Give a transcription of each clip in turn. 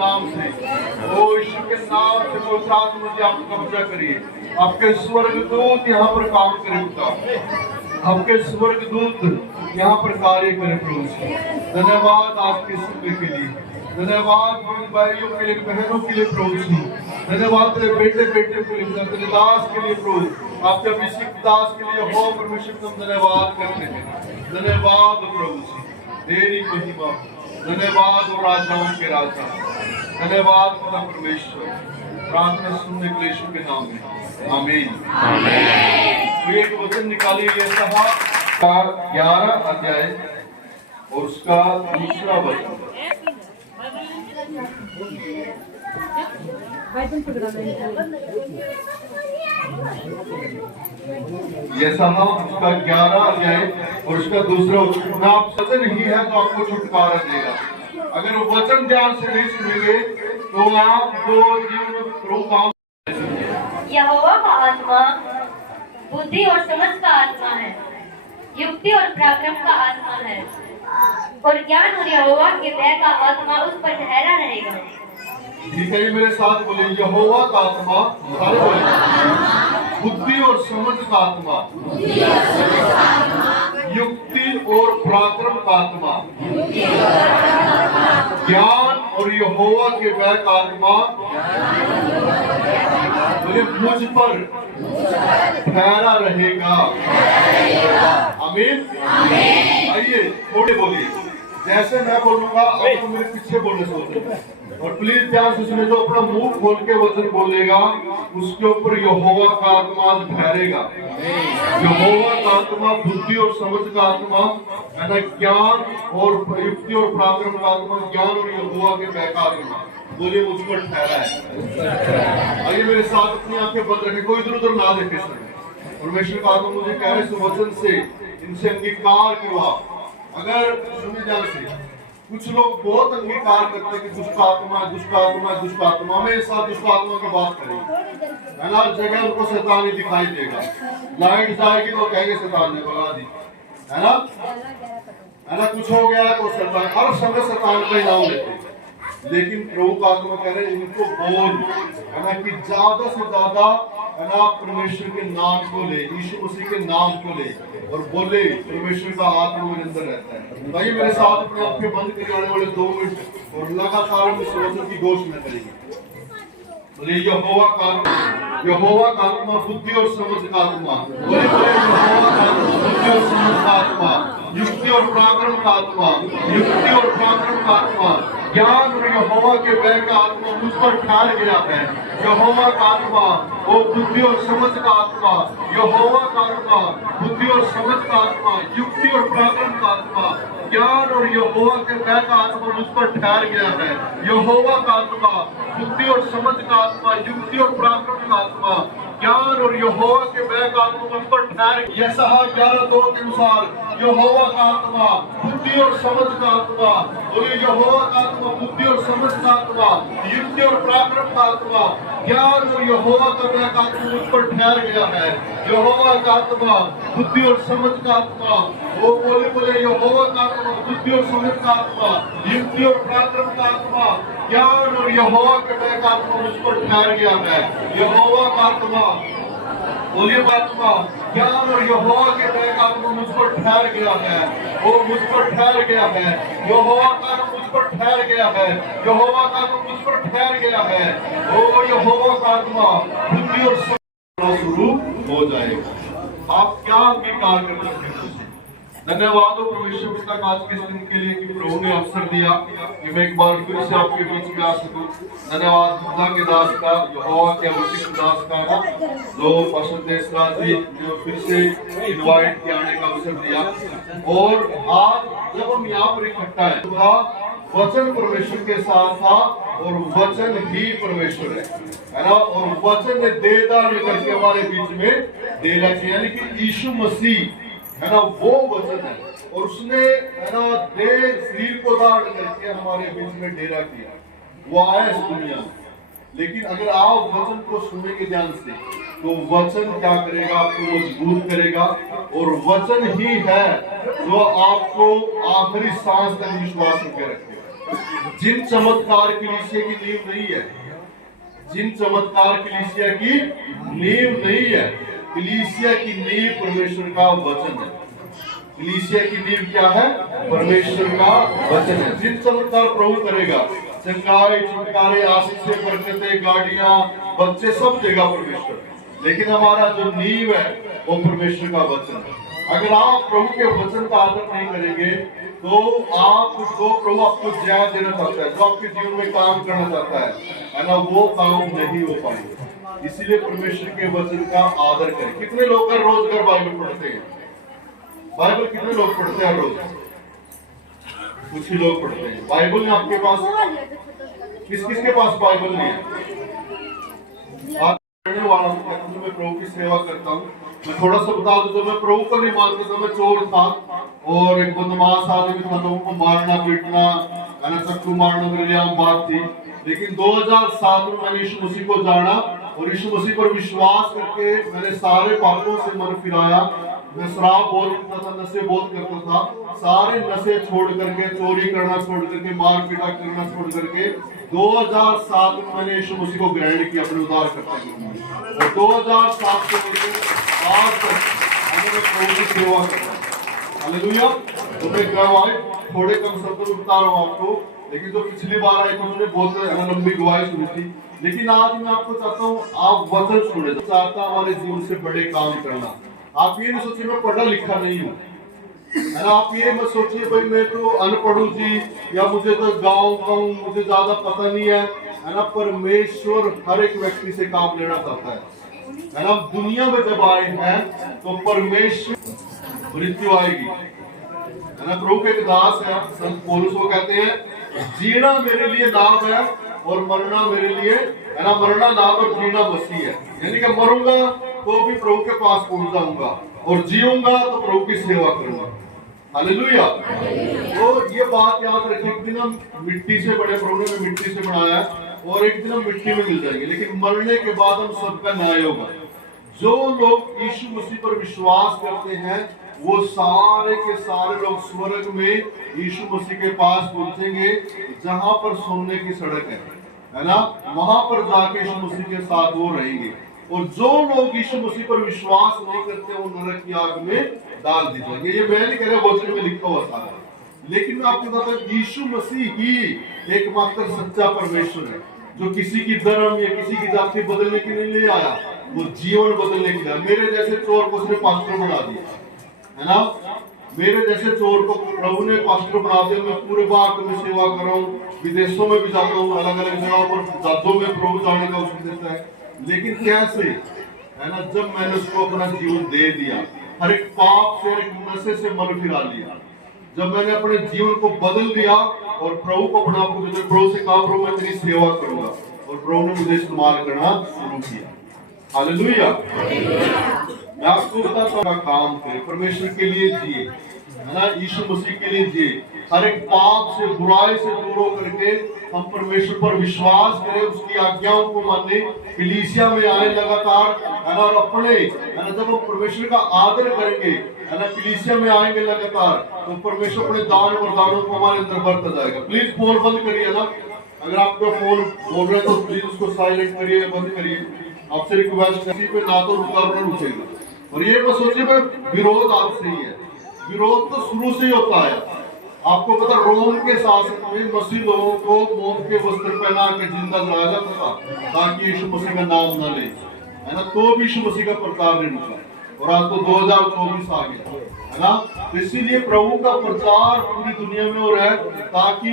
नाम से, ओ यीशु के नाम से पवित्र आत्मा जी आप कब्जा करिए। आपके स्वर्गदूत यहाँ पर काम करें पिता, आपके स्वर्गदूत यहाँ पर कार्य करें प्रभु जी। धन्यवाद आपके समय के लिए, धन्यवाद भाइयों के लिए, बहनों के लिए प्रभु जी। धन्यवाद तेरे बेटे बेटे के लिए, तेरे दास के लिए प्रभु, आपके अभिषेक दास के लिए हो परमेश्वर तुम धन्यवाद करते हैं। धन्यवाद प्रभु जी, तेरी महिमा, धन्यवाद और राजाओं के राजा, धन्यवाद खुदा परमेश्वर। प्रार्थना सुनने के लिए यीशु के नाम में आमीन। तो एक वचन निकालिए यशायाह का 11 अध्याय और उसका दूसरा वचन। यशायाह उसका 11 अध्याय और उसका दूसरा वचन। आप वचन ही है तो आपको छुटकारा देगा। अगर वो वचन ध्यान से नहीं सुनेंगे तो आप जो जीवन में काम। यहोवा का आत्मा बुद्धि और समझ का आत्मा है, युक्ति और पराक्रम का आत्मा है, और ज्ञान और यहोवा के भय का आत्मा उस पर ठहरा रहेगा। ठीक है, मेरे साथ बोले, यहोवा का आत्मा, सारे बोले, बुद्धि और समझ का आत्मा, युक्ति और पराक्रम का आत्मा, ज्ञान और यहोवा के भय का आत्मा बोले मुझ पर ठहरा रहेगा। आमीन। आइए थोड़े बोलिए, जैसे मैं बोलूंगा आप मेरे पीछे बोलने सोचें, और प्लीज ध्यान से सुने। जो अपना मुंह खोल के वचन बोलेगा उसके ऊपर यहोवा का आत्मा ठहरेगा। यहोवा का आत्मा बुद्धि और समझ का आत्मा है ना, ज्ञान और युक्ति और पराक्रम का आत्मा, ज्ञान और यहोवा के भय का आत्मा बोलिए मुझ पर ठहरा है। आइए मेरे साथ अपनी आंखें बंद रखें, कोई इधर उधर ना देखे सके। परमेश्वर का आत्मा मुझे कह रहे इस वचन से इनसे अंगीकार करवा। अगर सुने ध्यान से, कुछ लोग बहुत अंगीकार करते हैं कि दुष्ट आत्मा, दुष्ट आत्मा, दुष्ट आत्मा, हमेशा दुष्ट आत्मा की बात करेंगे, है ना। जगह उनको शैतान ही दिखाई देगा, लाइट जाएगी तो कहेंगे शैतान ने भगा दी, है ना। कुछ हो गया तो शैतान, हर समय शैतान का ही नाम लेते हैं। लेकिन प्रभु का आत्मा कह रहे हैं इनको बोल, है ना, कि ज्यादा से ज्यादा, है ना, परमेश्वर के नाम को ले, यीशु मसीह के नाम को ले और बोले। परमेश्वर का आत्मा मेरे अंदर रहता है। भाई मेरे साथ अपने आंखें बंद करके आने वाले 2 मिनट और लगातार हम इस वचन की घोषणा करेंगे। बोले यहोवा का आत्मा बुद्धि और समझ का आत्मा, बोले यहोवा का आत्मा बुद्धि और समझ का आत्मा, युक्ति और पराक्रम का आत्मा, युक्ति और पराक्रम का आत्मा, ज्ञान और यहोवा के भय का आत्मा मुझ पर ठहर गया है। यहोवा का आत्मा वो बुद्धि और समझ का आत्मा, यहोवा का आत्मा बुद्धि और समझ का आत्मा, युक्ति और पराक्रम का आत्मा, ज्ञान और यहोवा के भय का आत्मा मुझ पर ठहर गया है। यहोवा का आत्मा बुद्धि और समझ का आत्मा, युक्ति और पराक्रम का आत्मा, ज्ञान और यहोवा के भय का आत्मा मुझ पर ठहर। यशायाह 11:2 के अनुसार यहोवा का आत्मा बुद्धि और समझ का आत्मा, बोलिए यहोवा का आत्मा बुद्धि और समझ का आत्मा, युक्ति और पराक्रम का आत्मा, ज्ञान और यहोवा का भय का आत्मा मुझ पर ठहर गया है। यहोवा का आत्मा बुद्धि और समझ का आत्मा, वो बोले यहोवा का आत्मा बुद्धि और समझ का आत्मा, युक्ति और पराक्रम का आत्मा, ज्ञान और यहोवा के भय का आत्मा मुझ पर ठहर गया है। यहोवा का आत्मा, बोलिए आत्मा, ज्ञान और यहोवा के भय का आत्मा मुझ पर ठहर गया है। वो मुझ पर ठहर गया है। यहोवा का आत्मा मुझ पर ठहर गया है। यहोवा का आत्मा मुझ पर ठहर गया है। ओ यहोवा का आत्मा बुद्धि और समझ शुरू हो जाएगा। आप क्या अंगीकार कर सकते हैं? धन्यवाद हो परमेश्वर पिता आज के दिन के लिए कि प्रभु ने अवसर दिया कि मैं एक बार फिर से आपके बीच में आ सकूं। धन्यवाद खुदा के दास का, यहोवा के अभिषिक्त दास का, जो पास्टर देशराज जी जो फिर से इनवाइट किए आने का अवसर दिया। और आज जब हम यहाँ पर इकट्ठा है तो वचन परमेश्वर के साथ था और वचन ही परमेश्वर है ना। और वचन ने देदार लेकर के हमारे बीच में डेरा किया, यानी कि यीशु मसीह है ना वो वचन है। और उसने है ना शरीर को धारण करके हमारे बीच में डेरा किया। वो आया इस दुनिया में, लेकिन अगर आप वचन को सुनेंगे ध्यान से तो वचन क्या करेगा? आपको मजबूत करेगा। और वचन ही है जो आपको आखिरी सांस तक विश्वास करके रखेगा। जिन चमत्कार कलीसिया की नींव नहीं है, जिन चमत्कार कलीसिया की नींव नहीं है, कलीसिया की नींव परमेश्वर का वचन है। कलीसिया की नींव क्या है? परमेश्वर का वचन है। जिन चमत्कार प्रभु करेगा, चंगाई, छुटकारे, आशीष, बरकतें, गाड़ियां, बच्चे सब देगा परमेश्वर, लेकिन हमारा जो नींव है वो परमेश्वर का वचन है। अगर आप प्रभु के वचन का आदर नहीं करेंगे तो प्रभु आपको जय देना चाहता है, जो आपके जीवन में काम करना चाहता है ना, वो काम नहीं हो पाएगा। इसीलिए परमेश्वर के वचन का आदर करें। कितने लोग रोज घर बाइबल पढ़ते हैं? बाइबल कितने लोग पढ़ते हैं रोज? कुछ ही लोग पढ़ते हैं। बाइबल है आपके पास? किस किस के पास बाइबल नहीं है? पढ़ने वाला हूँ, मैं प्रभु की सेवा करता हूँ। मैं थोड़ा सा बता दूं, तो मैं प्रभु को नहीं मानता था, मैं चोर था और एक बदमाश आदमी था, लोगों को मारना पीटना, चक्कू मारना मेरे लिए आम बात थी। लेकिन 2007 में मैंने यीशु मसीह को जाना और यीशु मसीह पर विश्वास करके मैंने सारे पापों से मन फिराया। मैं शराब बहुत पीता था, नशे बहुत करता था, सारे नशे छोड़ करके, चोरी करना छोड़ करके, मार पीटा करना छोड़ करके 2007 में मैंने यीशु मसीह को ग्रहण किया अपने उद्धारकर्ता के रूप में। और 2007 से लेकर आज तक मैंने प्रभु की सेवा करा। हालेलुया। तो मैं गवाही थोड़े कम शब्दों में बता रहा हूँ आपको, लेकिन जो पिछली बार आए थे उन्होंने बहुत लंबी गवाही सुनी थी। लेकिन आज मैं आपको चाहता हूँ आप वचन सुने। चाहता हमारे जीवन से बड़े काम करना। आप ये नहीं सोचिए मैं पढ़ा लिखा नहीं हूँ, है ना। आप ये मत सोचिए भाई मैं तो अनपढ़ हूँ जी, या मुझे तो गाँव का हूँ, मुझे ज्यादा पता नहीं है ना। परमेश्वर हर एक व्यक्ति से काम लेना चाहता है ना। दुनिया में जब आए हैं तो परमेश्वर मृत्यु आएगी, है ना। प्रभु के दास है संत पौलुस, वो कहते हैं जीना मेरे लिए लाभ है और मरना मेरे लिए, है ना, मरना लाभ और जीना मसीह है। यानी कि मरूंगा तो भी प्रभु के पास पहुंच जाऊंगा और जीऊंगा तो प्रभु की सेवा करूंगा। हालेलुया। तो ये बात याद रखिए, एक दिन हम मिट्टी से बने, प्रभु ने मिट्टी से बनाया और एक दिन हम मिट्टी में मिल जाएंगे, लेकिन मरने के बाद हम सबका न्याय होगा। जो लोग यीशु मसीह पर विश्वास करते हैं वो सारे के सारे लोग स्वर्ग में यीशु मसीह के पास पहुंचेंगे, जहां पर सोने की सड़क है ना। वहां पर जाके यीशु मसीह के साथ वो रहेंगे। और जो लोग यीशु मसीह पर विश्वास नहीं करते वो नरक की आग में डाल दी जाएंगे। ये मैं नहीं कह रहा, वचन में लिखा हुआ था, लेकिन मैं आपको बताता हूं यीशु मसीह ही एकमात्र सच्चा परमेश्वर है, जो किसी की धर्म या किसी की जाति बदलने के लिए नहीं आया, वो जीवन बदलने के लिए। मेरे जैसे चोर को उसने पास्टर बना दिया, है ना। मेरे जैसे चोर को प्रभु ने पास्टर बना दिया। मैं पूरे भारत में सेवा कर रहा हूँ, विदेशों में भी जाता हूँ, अलग अलग जगहों पर जातों में प्रभु जाने का उसको देता है। लेकिन कैसे, है ना, जब मैंने उसको अपना जीवन दे दिया, हर एक पाप से, हर एक नशे से मन फिरा लिया, जब मैंने अपने जीवन को बदल दिया और प्रभु को अपना प्रभु से कहा प्रभु मैं तेरी सेवा करूंगा, और प्रभु ने मुझे इस्तेमाल करना शुरू किया। हालेलुया। मैं आपको बताता हूँ काम करें, परमेश्वर के लिए जिए, है ना, यीशु मसीह के लिए जिए। हर एक पाप से, बुराई से दूर होकर के हम परमेश्वर पर विश्वास करें, उसकी आज्ञाओं को माने, कलीसिया में आए लगातार, है ना। और अपने, है ना, जब हम परमेश्वर का आदर करेंगे, है ना, कलीसिया में आएंगे लगातार, तो परमेश्वर अपने दान वरदानों को हमारे अंदर बढ़ता जाएगा। प्लीज फोन बंद करिए ना, अगर आपका फोन बोल रहे हैं तो प्लीज उसको साइलेंट करिए, बंद करिए। आपसे रिक्वेस्ट है पे ना तो रुका रुकेगा। और ये मत सोचिए विरोध आपसे ही है, विरोध तो शुरू से ही होता है। आपको पता रोम के शासन में मसीह लोगों को मोम के वस्त्र पहना के जिंदा जलाया जाता था ताकि यीशु मसीह का नाम न ले, है ना। तो भी यीशु मसीह का प्रचार नहीं रुका, और आज तो 2024 आ गया, है ना। तो इसीलिए प्रभु का प्रचार पूरी दुनिया में हो रहा है ताकि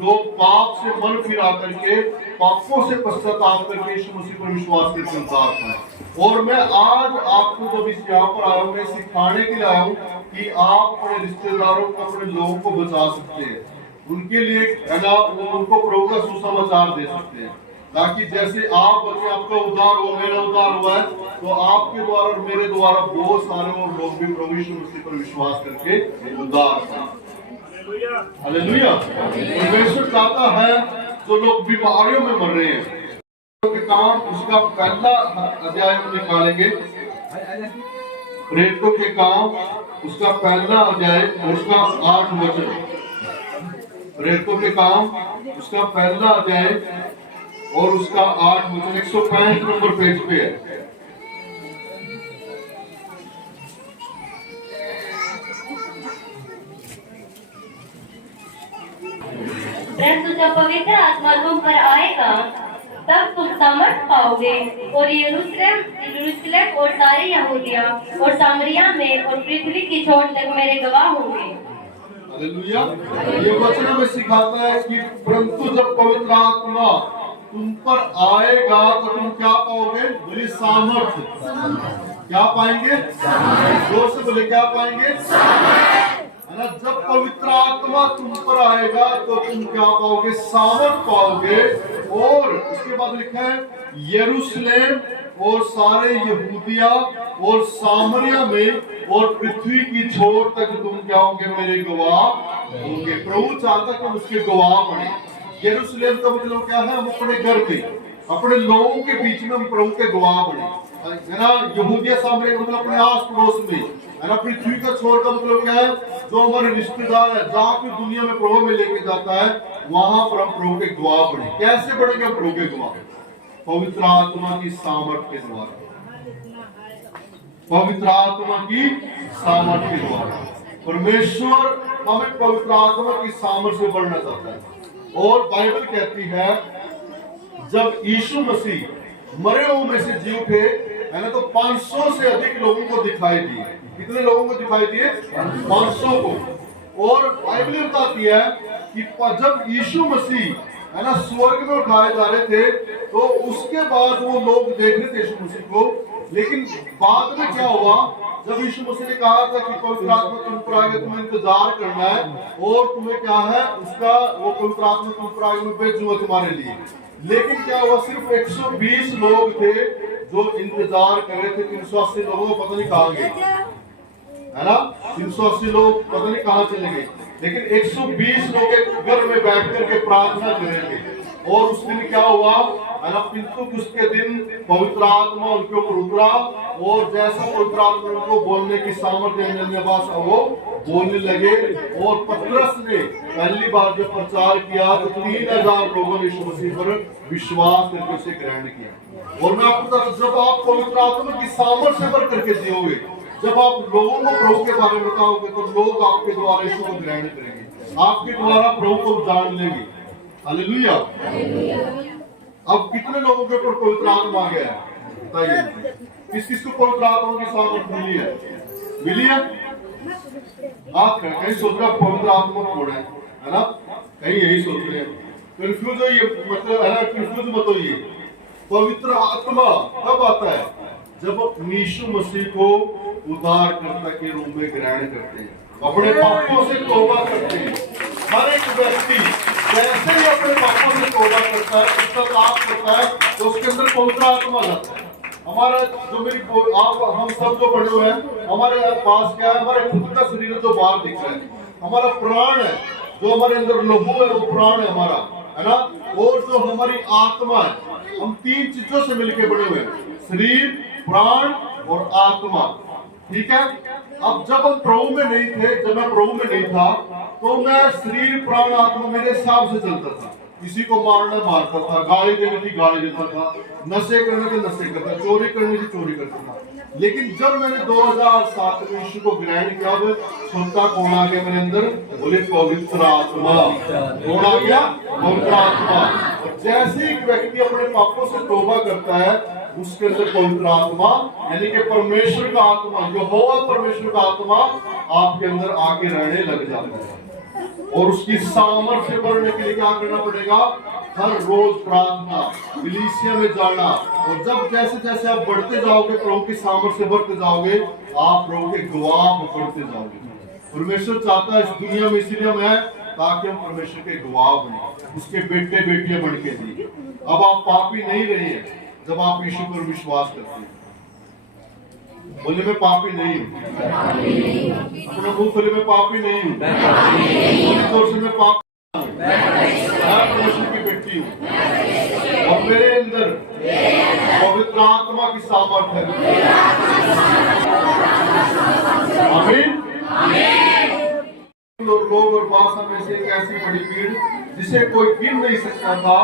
लोग पाप से मन फिरा करके, पापों से पश्चाताप करके यीशु मसीह पर विश्वास करके उद्धार पाएं। और मैं आज आपको जब इस यहाँ पर आया हूँ, मैं सिखाने के लिए आया हूँ कि आप अपने रिश्तेदारों को, अपने लोगों को बचा सकते हैं, उनके लिए, है ना, उनको प्रभु का सुसमाचार दे सकते हैं, ताकि जैसे आप बचे, आपका उद्धार हो, मेरा उद्धार हुआ है, तो आपके द्वारा और मेरे द्वारा बहुत सारे और लोग भी प्रभु यीशु मसीह पर विश्वास करके उद्धार पाएं। हालेलुया। परमेश्वर चाहता है जो लोग बीमारियों में मर रहे हैं के काम, उसका पहला अध्याय हम निकालेंगे, प्रेरितों के काम, उसका पहला अध्याय, उसका 8 वचन। प्रेरितों के काम उसका पहला अध्याय और उसका 8 वचन 165 नंबर पेज पे है। परंतु जब पवित्र आत्मा तुम पर आएगा तब तुम सामर्थ पाओगे और यरूशलेम और सारे यहूदिया और सामरिया में और पृथ्वी की छोर तक मेरे गवाह होंगे। हालेलुया। ये वचन हमें सिखाता है कि परंतु जब पवित्र आत्मा तुम पर आएगा तो तुम क्या पाओगे? बोलिए सामर्थ। क्या पाएंगे? जोर से बोले क्या पाएंगे? है ना। जब पवित्र आत्मा तुम पर आएगा तो तुम क्या पाओगे? सामर्थ पाओगे। और उसके बाद लिखा है यरूशलेम और सारे यहूदिया और सामरिया में और पृथ्वी की छोर तक तुम क्या होंगे? मेरे गवाह होंगे। प्रभु चाहता कि हम उसके गवाह बने। यरूशलेम का मतलब क्या है? हम अपने घर में अपने लोगों के बीच में हम प्रभु के गवाह बने, है ना। यहूदिया सामरिया का मतलब अपने आस पड़ोस में, है ना। पृथ्वी का छोर का मतलब क्या है? जो हमारे रिश्तेदार है, जहाँ की दुनिया में प्रभु में लेके जाता है, वहां पर हम प्रभु के गवाह बने। कैसे बनेंगे हम प्रभु के गवाह? पवित्र आत्मा की सामर्थ के द्वारा। पवित्र आत्मा की सामर्थ के द्वारा परमेश्वर हमें पवित्र आत्मा की सामर्थ से बढ़ना चाहता है। और बाइबल कहती है जब यीशु मसीह मरे हुए में से जी उठे, है ना, तो 500 से अधिक लोगों को दिखाई दिए। कितने लोगों को दिखाई दिए? 500 को। और बाइबल बताती है कि जब यीशु मसीह, है ना, स्वर्ग में उठाए जा रहे थे तो उसके बाद वो लोग देख रहे थे यीशु मसीह को। लेकिन बाद में क्या हुआ? जब यीशु मसीह ने कहा था कि पवित्र आत्मा तुम पर आएगा, तुम्हें इंतजार करना है और तुम्हें क्या है उसका, वो पवित्र आत्मा तुम पर आएगा, मैं भेजूंगा तुम्हारे लिए। लेकिन क्या हुआ? सिर्फ 120 लोग थे जो इंतजार कर रहे थे। 380 लोगों को पता नहीं कहाँ गए, है ना। 380 लोग पता नहीं कहाँ चले गए। लेकिन 120 लोग एक घर में बैठ करके प्रार्थना कर रहे थे। और उस दिन क्या हुआ, है ना, पिंतुक उसके दिन पवित्र आत्मा उनके ऊपर उतरा और जैसा पवित्र आत्मा उनको बोलने की सामर्थ्य भाषा वो बोलने लगे। और पतरस ने पहली बार जब प्रचार किया तो 3000 लोगों ने यीशु मसीह पर विश्वास करके उसे ग्रहण किया। और मैं आपको बता, जब आप पवित्र आत्मा की सामर्थ्य से भर करके जियोगे, जब आप लोगों को प्रभु के बारे में बताओगे तो लोग आपके द्वारा यीशु को ग्रहण करेंगे, आपके द्वारा प्रभु को जान लेंगे। हालेलुया। अब कितने लोगों के ऊपर पवित्र आत्मा आ गया है? बताइए, किस किस को पवित्र आत्मा की सामर्थ मिली है? मिली है? हाथ खड़े। कहीं सोच रहा पवित्र आत्मा छोड़े, है ना, कहीं यही सोच रहे हैं। कंफ्यूज होइए, मतलब, है ना, कंफ्यूज मत होइए। पवित्र आत्मा कब आता है? जब यीशु मसीह को उद्धारकर्ता के रूप में ग्रहण करते हैं, अपने पापों से तौबा करते हैं। हर एक व्यक्ति जैसे ही अपने पापों से तौबा करता है, उसका पाप करता है, तो उसके अंदर पवित्र आत्मा जाता है। हमारा जो मेरी आप हम सब जो बड़े हुए हैं, हमारे पास क्या है? हमारे खुद का शरीर जो बाहर दिख रहा है, हमारा प्राण है, जो हमारे अंदर लहू है वो प्राण है हमारा, है ना। और जो हमारी आत्मा है, हम 3 चीजों से मिलकर बने हुए हैं, शरीर, प्राण और आत्मा। ठीक है। अब जब हम प्रभु में नहीं थे, जब मैं प्रभु में नहीं था, तो मैं शरीर, प्राण, आत्मा मेरे हिसाब से चलता था। किसी को मारना मारता था, गाली देनी थी गाली देता था, नशे करने थे नशे करता, चोरी करनी थी चोरी करता था। लेकिन जब मैंने 2007 में यीशु को ग्रहण किया, क्षमता कौन आ गया मेरे अंदर? बोले पवित्र आत्मा। कौन आ गया? पवित्र आत्मा। और जैसे एक व्यक्ति अपने पापों से तौबा करता है, उसके अंदर पवित्र आत्मा यानी कि परमेश्वर का आत्मा, यहोवा परमेश्वर का आत्मा आपके अंदर आके रहने लग जाता है। और उसकी सामर्थ्य बढ़ने के लिए क्या करना पड़ेगा? हर रोज प्रार्थना, कलीसिया में जाना। और जब जैसे जैसे आप बढ़ते जाओगे, प्रभु की सामर्थ्य से बढ़ते जाओगे, आप प्रभु के गवाह बढ़ते जाओगे। परमेश्वर चाहता है इस दुनिया में, इसीलिए हम हैं, ताकि हम परमेश्वर के गवाह बने, उसके बेटे बेटियां बन के जिए। अब आप पापी नहीं रहे हैं जब आप यीशु पर विश्वास करते हैं। बोले मैं पापी नहीं हूँ, अपना मुंह खोले मैं पापी नहीं हूँ, मैं पापी हूँ, मैं परमेश्वर की बेटी हूँ और मेरे अंदर पवित्र आत्मा की सामर्थ्य है। आमीन। लोग और भाषा में से एक ऐसी बड़ी भीड़ जिसे कोई गिन नहीं सकता था,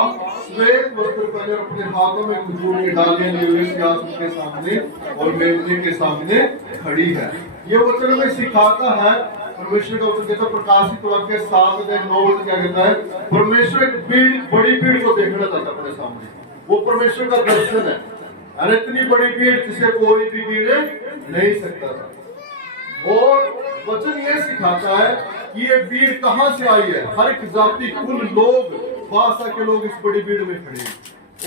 श्वेत वस्त्र पहने अपने हाथों में खजूर की डालियां लिए हुए सिंहासन के सामने और मेमने के सामने खड़ी है। ये वचन में सिखाता है, परमेश्वर का वचन कहता है, प्रकाशित वाक्य 7:9 क्या कहता है, परमेश्वर एक भीड़, बड़ी भीड़ को देखना चाहता है अपने सामने। वो परमेश्वर का दर्शन है, और इतनी बड़ी भीड़ जिसे कोई भी गिन नहीं सकता था। और वचन ये सिखाता है कि ये भीड़ कहां से आई है। हर एक जाति, कुल, लोग, भाषा के लोग इस बड़ी भीड़ में खड़े हैं।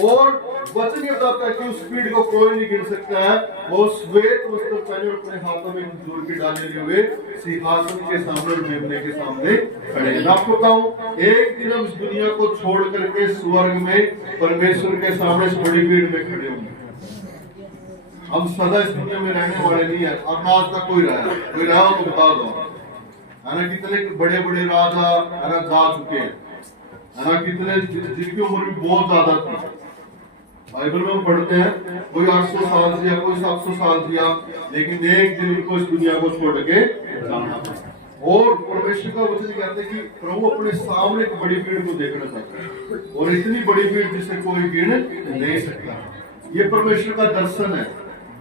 और वचन ये बताता है कि उस भीड़ को कोई नहीं गिन सकता है। वो श्वेत वस्त्र पहने अपने हाथों में खजूर की डाली लिए हुए सिंहासन के सामने और मेमने के सामने खड़े हैं। मैं आपको बताऊं, एक दिन हम इस दुनिया को छोड़ करके स्वर्ग में परमेश्वर के सामने इस बड़ी भीड़ में खड़े होंगे। हम सदा इस दुनिया में रहने वाले नहीं है, और ना आज तक कोई रहा हो तो बता दो। है ना, कितने बड़े बड़े राजा है ना जा चुके हैं, है ना, कितने जिनकी उम्र भी बहुत ज्यादा थी। बाइबल में हम पढ़ते हैं कोई 800 साल जिया, कोई 700 साल जिया, लेकिन एक दिन उनको इस दुनिया को छोड़ के जाना था। और परमेश्वर का वचन कहते हैं कि प्रभु अपने सामने एक बड़ी भीड़ को देखना चाहता है, और इतनी बड़ी भीड़ जिसे कोई गिन नहीं सकता। ये परमेश्वर का दर्शन है,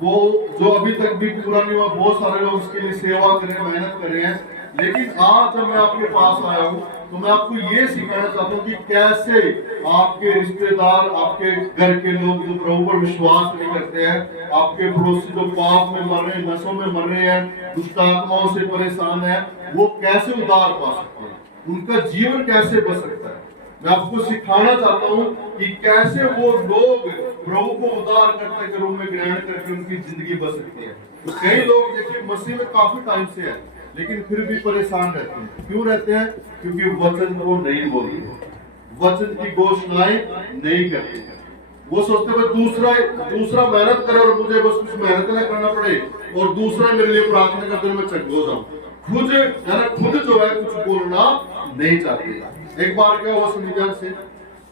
वो जो अभी तक भी पूरा नहीं हुआ। बहुत सारे लोग उसके लिए सेवा करें, मेहनत कर रहे हैं, लेकिन आज जब मैं आपके पास आया हूँ तो मैं आपको ये सिखाना चाहता हूँ कि कैसे आपके रिश्तेदार, आपके घर के लोग जो प्रभु पर विश्वास नहीं करते हैं, आपके पड़ोसी जो पाप में मर रहे हैं, नशों में मर रहे हैं, दुष्ट आत्माओं से परेशान है, वो कैसे उद्धार पा सकते हैं, उनका जीवन कैसे बच सकता है। मैं आपको सिखाना चाहता हूँ कि कैसे वो लोग प्रभु को उद्धारकर्ता के रूप में ग्रहण करके उनकी जिंदगी बच सकती है। तो कई लोग देखिए मसीह में काफी टाइम से है, लेकिन फिर भी परेशान रहते हैं। क्यों रहते हैं? क्योंकि वचन वो नहीं बोलते, वचन की घोषणाएं नहीं करते। वो सोचते हैं दूसरा मेहनत करे और मुझे बस कुछ मेहनत न करना पड़े, और दूसरा मेरे लिए प्रार्थना करते मैं चंग हो जाऊं। खुद जो है कुछ बोलना नहीं चाहते। एक बार क्या हुआ, सुनिजान से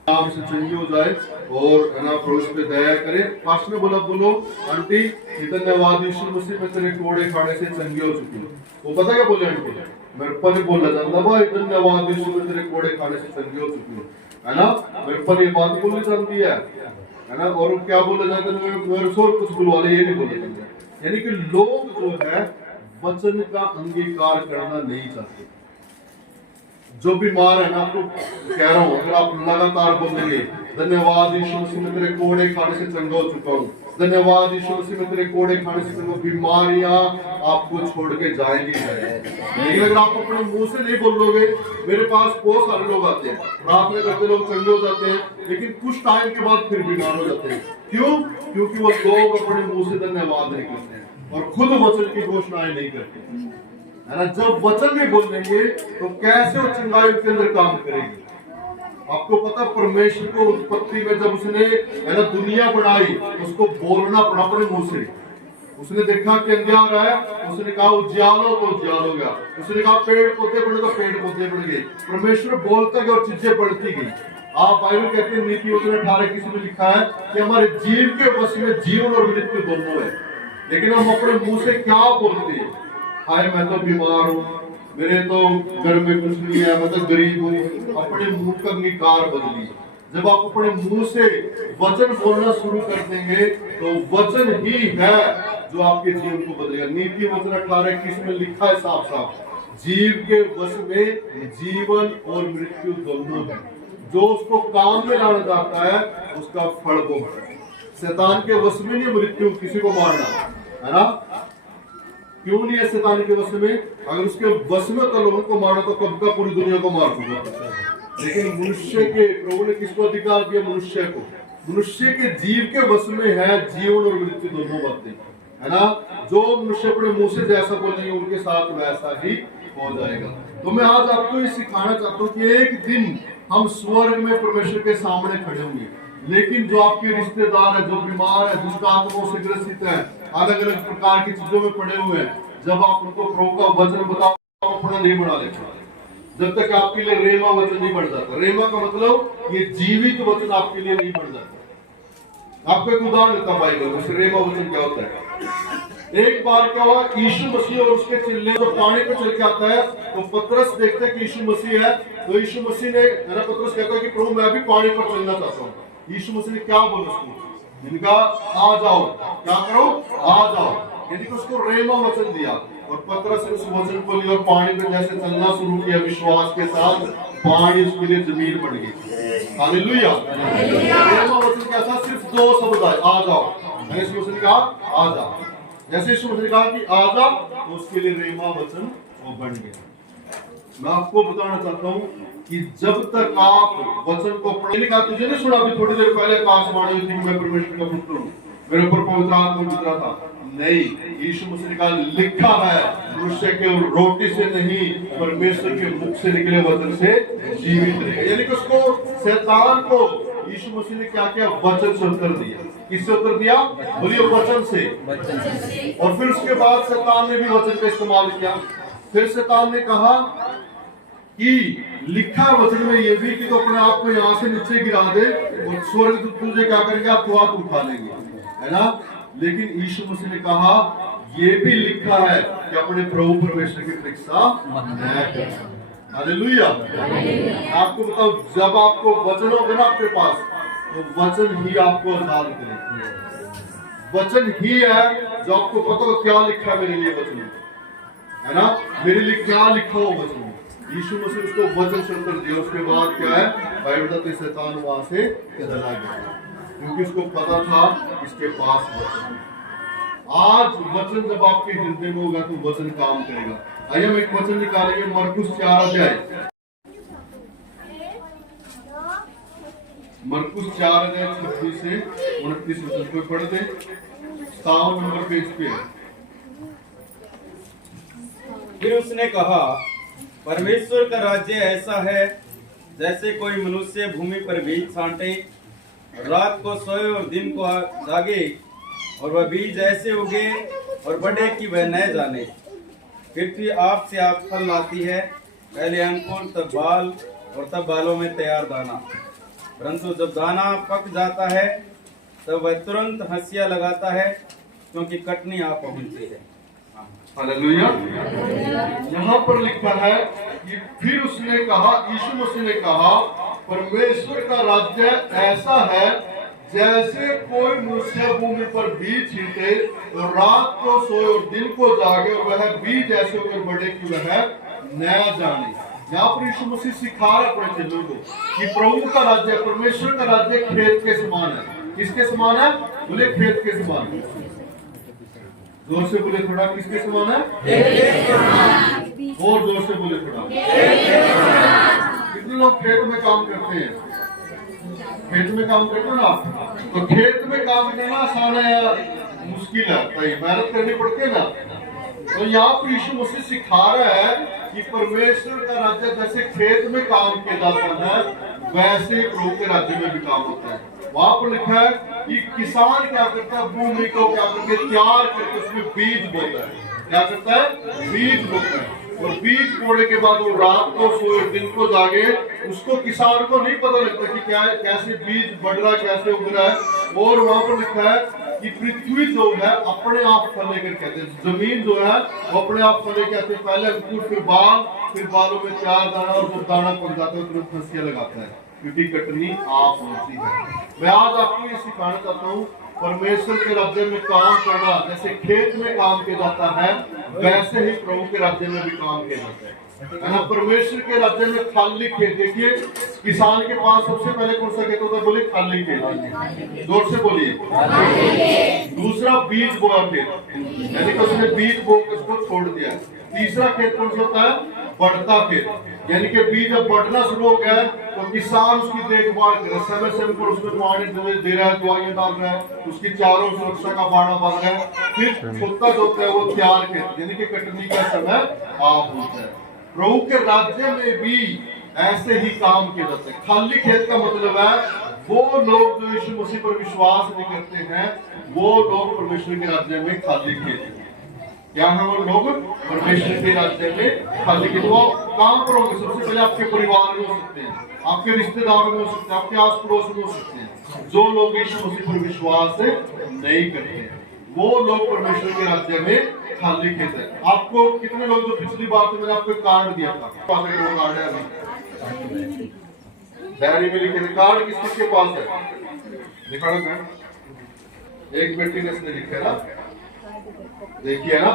नाम से चंगी हो जाए और है ना प्रभु पे दया करे। पास में बोलो आंटी धन्यवाद यीशु मसीह में तेरे कोड़े खाने से चंगी हो चुकी हूँ। वो पता क्या बोले आंटी, मेरे पर बोला जाता भाई धन्यवाद यीशु में तेरे कोड़े खाने से चंगी हो चुकी हूँ, है ना। मेरे पर ये बात बोली जाती है ना। और क्या बोला जाता है, मेरे से कुछ बुलवा ले, ये नहीं बोला जाता। यानी कि लोग जो है वचन का अंगीकार करना नहीं चाहते। जो बीमार है, मैं आपको कह रहा हूँ, अगर आप लगातार बोलेंगे धन्यवाद यीशु मसीह में तेरे कोड़े खाने से चंगा हो चुका हूँ, धन्यवाद यीशु मसीह में तेरे कोड़े खाने से चंगा, बीमारियां आपको छोड़ के जाएंगी। लेकिन अगर आप अपने मुंह से नहीं बोलोगे, मेरे पास बहुत सारे लोग आते हैं, प्रार्थना करते लोग चंगे हो जाते हैं, लेकिन कुछ टाइम के बाद फिर बीमार हो जाते हैं। क्यों? क्योंकि वो लोग अपने मुंह से धन्यवाद नहीं करते हैं और खुद वचन की घोषणाएं नहीं करते, है ना। जब वचन नहीं बोलेंगे तो कैसे वो चंगाई के अंदर काम करेगी। आपको पता, परमेश्वर को उत्पत्ति में जब उसने है ना दुनिया बनाई, उसको बोलना पड़ा अपने मुंह से। उसने देखा कि अंधियार है, उसने कहा उजियालो तो उजियाल हो गया। उसने कहा पेड़ पौधे बढ़े तो पेड़ पौधे बढ़ गए। परमेश्वर बोलता गया और चीजें बढ़ती गई। आप बाइबल कहते हैं नीति वचन 18:21 में लिखा है कि हमारे जीव के वश में जीवन और मृत्यु दोनों है, लेकिन हम अपने मुंह से क्या बोलते हैं? हाय मैं तो बीमार हूँ, मेरे तो घर में कुछ नहीं है, मैं तो गरीब हूँ। अपने मुंह का अंगीकार बदलिए। जब आप अपने मुंह से वचन बोलना शुरू कर देंगे तो वचन ही है जो आपके जीवन को बदलेगा। नीति वचन 18:21 में लिखा है साफ साफ, जीव के वश में जीवन और मृत्यु दोनों है। जो उसको काम में लाना चाहता है उसका फल भोगता है। शैतान के वश में नहीं मृत्यु, किसी को मारना, है ना। क्यों नहीं है शैतान के वश में? अगर उसके वश में तो लोगों को मारना तो कब का पूरी दुनिया को मार चुका। लेकिन मनुष्य के प्रभु ने किसको अधिकार दिया? मनुष्य को। मनुष्य के जीव के वश में है जीवन और मृत्यु दोनों बातें, है ना। जो मनुष्य अपने मुंह से जैसा बोलेंगे उनके साथ वैसा ही हो जाएगा। तो मैं आज आपको ये सिखाना चाहता हूँ कि एक दिन हम स्वर्ग में परमेश्वर के सामने खड़े होंगे, लेकिन जो आपके रिश्तेदार है, जो बीमार है, दुष्ट आत्माओं से ग्रसित है, अलग अलग प्रकार की चीजों में पड़े हुए हैं, जब आप उनको प्रभु का वचन बताओ अपना नहीं बना लेते, जब तक आपके लिए रेमा वचन नहीं बढ़ जाता। रेमा का मतलब ये जीवित वचन आपके लिए नहीं बढ़ जाता। आपको एक उदाहरण देता हूं बाइबल में, रेमा वचन क्या होता है। एक बार क्या हुआ, यीशु मसीह और उसके चेले जो पानी पे चल के आता है तो पतरस देखते हैं कि यीशु मसीह है, तो यीशु मसीह ने पतरस कहता है कि प्रभु मैं भी पानी पर चलना चाहता हूँ। यीशु मसीह ने क्या बोला उसको, इनका आ जाओ, क्या करो, आ जाओ, यानी कि उसको रेमा वचन दिया और पतरस ने उस वचन को लिया और पानी पे जैसे चलना शुरू किया विश्वास के साथ, पानी उसके लिए जमीन बन गई। हालेलुया। रेमा वचन क्या था, सिर्फ दो शब्द आए, आ जाओ। मैंने यीशु मसीह ने कहा आ जाओ, जैसे यीशु मसीह ने कहा कि आ जाओ तो उसके लिए रेमा वचन वो बन गया। मैं आपको बताना चाहता हूँ कि जब तक आप वचन को पढ़ने का, तुझे नहीं सुना अभी थोड़ी देर पहले आकाशवाणी हुई थी मैं परमेश्वर का पुत्र हूँ, मेरे ऊपर पवित्र आत्मा गुजरा था। नहीं, यीशु मसीह ने कहा लिखा है मनुष्य के रोटी से नहीं परमेश्वर के मुख से निकले वचन से जीवित रहे। यानी कि उसको, शैतान को यीशु मसीह ने क्या किया, वचन से उत्तर दिया। किससे उत्तर दिया, बोलिए वचन से। और फिर उसके बाद शैतान ने भी वचन का इस्तेमाल किया। फिर शैतान ने कहा कि लिखा वचन में ये भी कि तो अपने आप को यहाँ से नीचे गिरा दे और स्वर्ग तुझे क्या करेंगे, आप उठा लेंगे, है ना। लेकिन यीशु मसीह ने कहा ये भी लिखा है कि अपने प्रभु परमेश्वर की परीक्षा न कर। हालेलुया। आपको बताओ, जब आपको वचन होगा ना आपके पास, तो वचन ही आपको आजाद करेगा। वचन ही है जो आपको पता हो क्या लिखा है मेरे लिए वचन, है ना, मेरे लिए क्या लिखा हो वचन। यीशु मसीह उसको वचन से उत्तर दिया। उसके बाद क्या है, बाइबल बताते हैं शैतान वहां से चला गया क्योंकि उसको पता था इसके पास वचन है। आज वचन जब आपके हृदय में होगा तो वचन काम करेगा। आइए हम एक वचन निकालेंगे, मरकुस 4 अध्याय, मरकुस 4 अध्याय 26 से 29 वचन को पढ़ते, 57 नंबर पेज पे। फिर उसने कहा, परमेश्वर का राज्य ऐसा है जैसे कोई मनुष्य भूमि पर बीज छांटे, रात को सोए और दिन को जागे, और वह बीज ऐसे उगे और बढ़े कि वह न जाने। पृथ्वी आप से आप फल लाती है, पहले अंकुर, तब बाल, और तब बालों में तैयार दाना। परंतु जब दाना पक जाता है तब वह तुरंत हंसिया लगाता है, क्योंकि कटनी आ पहुंची है। हालेलुया। यहाँ पर लिखा है कि फिर उसने कहा, यीशु मसीह ने कहा, परमेश्वर का राज्य ऐसा है जैसे कोई मनुष्य भूमि पर बीज छींटे और रात को सोए और दिन को जागे, और वह बीज ऐसे होकर बढ़े कि वह न जाने। यहाँ पर यीशु मसीह सिखा रहा अपने चेलों को कि प्रभु का राज्य, परमेश्वर का राज्य खेत के समान है। किसके समान है, बोले खेत के समान है। जोर से बोले थोड़ा, किसके समान है, और जोर से बोले थोड़ा। कितने लोग खेत में काम करते हैं, खेत में काम करते हैं ना, तो खेत में काम करना आसान है या मुश्किल है, मेहनत करनी पड़ती है ना। तो यहाँ पर यीशु मसीह सिखा रहा है कि परमेश्वर का राज्य जैसे खेत में काम किया जाता है, वैसे ही प्रभु के राज्य में भी काम होता है। वहां पर लिखा है कि किसान क्या करता है, भूमि को क्या करके तैयार करके उसमें बीज बोता है। क्या करता है, बीज बोता है, और बीज बोने के बाद वो रात को सोए दिन को जागे। उसको किसान को नहीं पता लगता कि क्या है, कैसे बीज बढ़ रहा है, कैसे उग रहा है। और वहां पर लिखा है कि पृथ्वी जो है अपने आप फल लेकर कहते हैं, जमीन जो है वो अपने आप फल लेकर कहते हैं। पहले अंकुर, फिर बाल, फिर बालों में तैयार दाना, और जब दाना पक जाता है तुरंत हंसिया लगाता है, क्योंकि कटनी आप होती है। मैं आज आपको ये सिखाना चाहता हूँ, परमेश्वर के राज्य में काम करना जैसे खेत में काम किया जाता है, वैसे ही प्रभु के राज्य में भी काम किया जाता है ना। परमेश्वर के राज्य में खाली खेत, देखिए किसान के पास सबसे पहले कौन सा खेत होता है, बोले खाली खेत। जोर से बोलिए। दूसरा बीज बोया खेत, यानी कि उसने बीज बो के उसको छोड़ दिया। तीसरा खेत कौन सा होता है, बढ़ता खेत, यानी कि बीज जब बढ़ना शुरू हो गया तो किसान उसकी देखभाल करे, समय समय पर उसमें पानी दे रहा है, दवाइयां डाल रहा है, उसकी चारों सुरक्षा का बाड़ा बांध रहा है। फिर छोटा जो होता है वो तैयार खेत, यानी कि कटनी का समय आप होता है। प्रभु के राज्य में भी ऐसे ही काम किया जाता है। खाली खेत का मतलब है वो लोग जो यीशु मसीह पर विश्वास नहीं करते हैं, वो लोग परमेश्वर के राज्य में खाली खेत हैं। क्या है वो लोग, परमेश्वर के राज्य में खाली खेत। वो काम करोगे, सबसे पहले आपके परिवार में हो सकते हैं, आपके रिश्तेदारों में हो सकते हैं, आपके आस पड़ोस में हो सकते हैं, जो लोग यीशु मसीह पर विश्वास नहीं करते हैं। वो लोग परमेश्वर के राज्य में खाली खेत है। आपको कितने लोग, जो पिछली बार तो मैंने आपको एक कार्ड दिया था, पास एक वो कार्ड है अभी डायरी में लिखे थे, कार्ड किस किसके पास है दिखाना था। एक बेटी ने इसने लिखा ना, देखिए ना,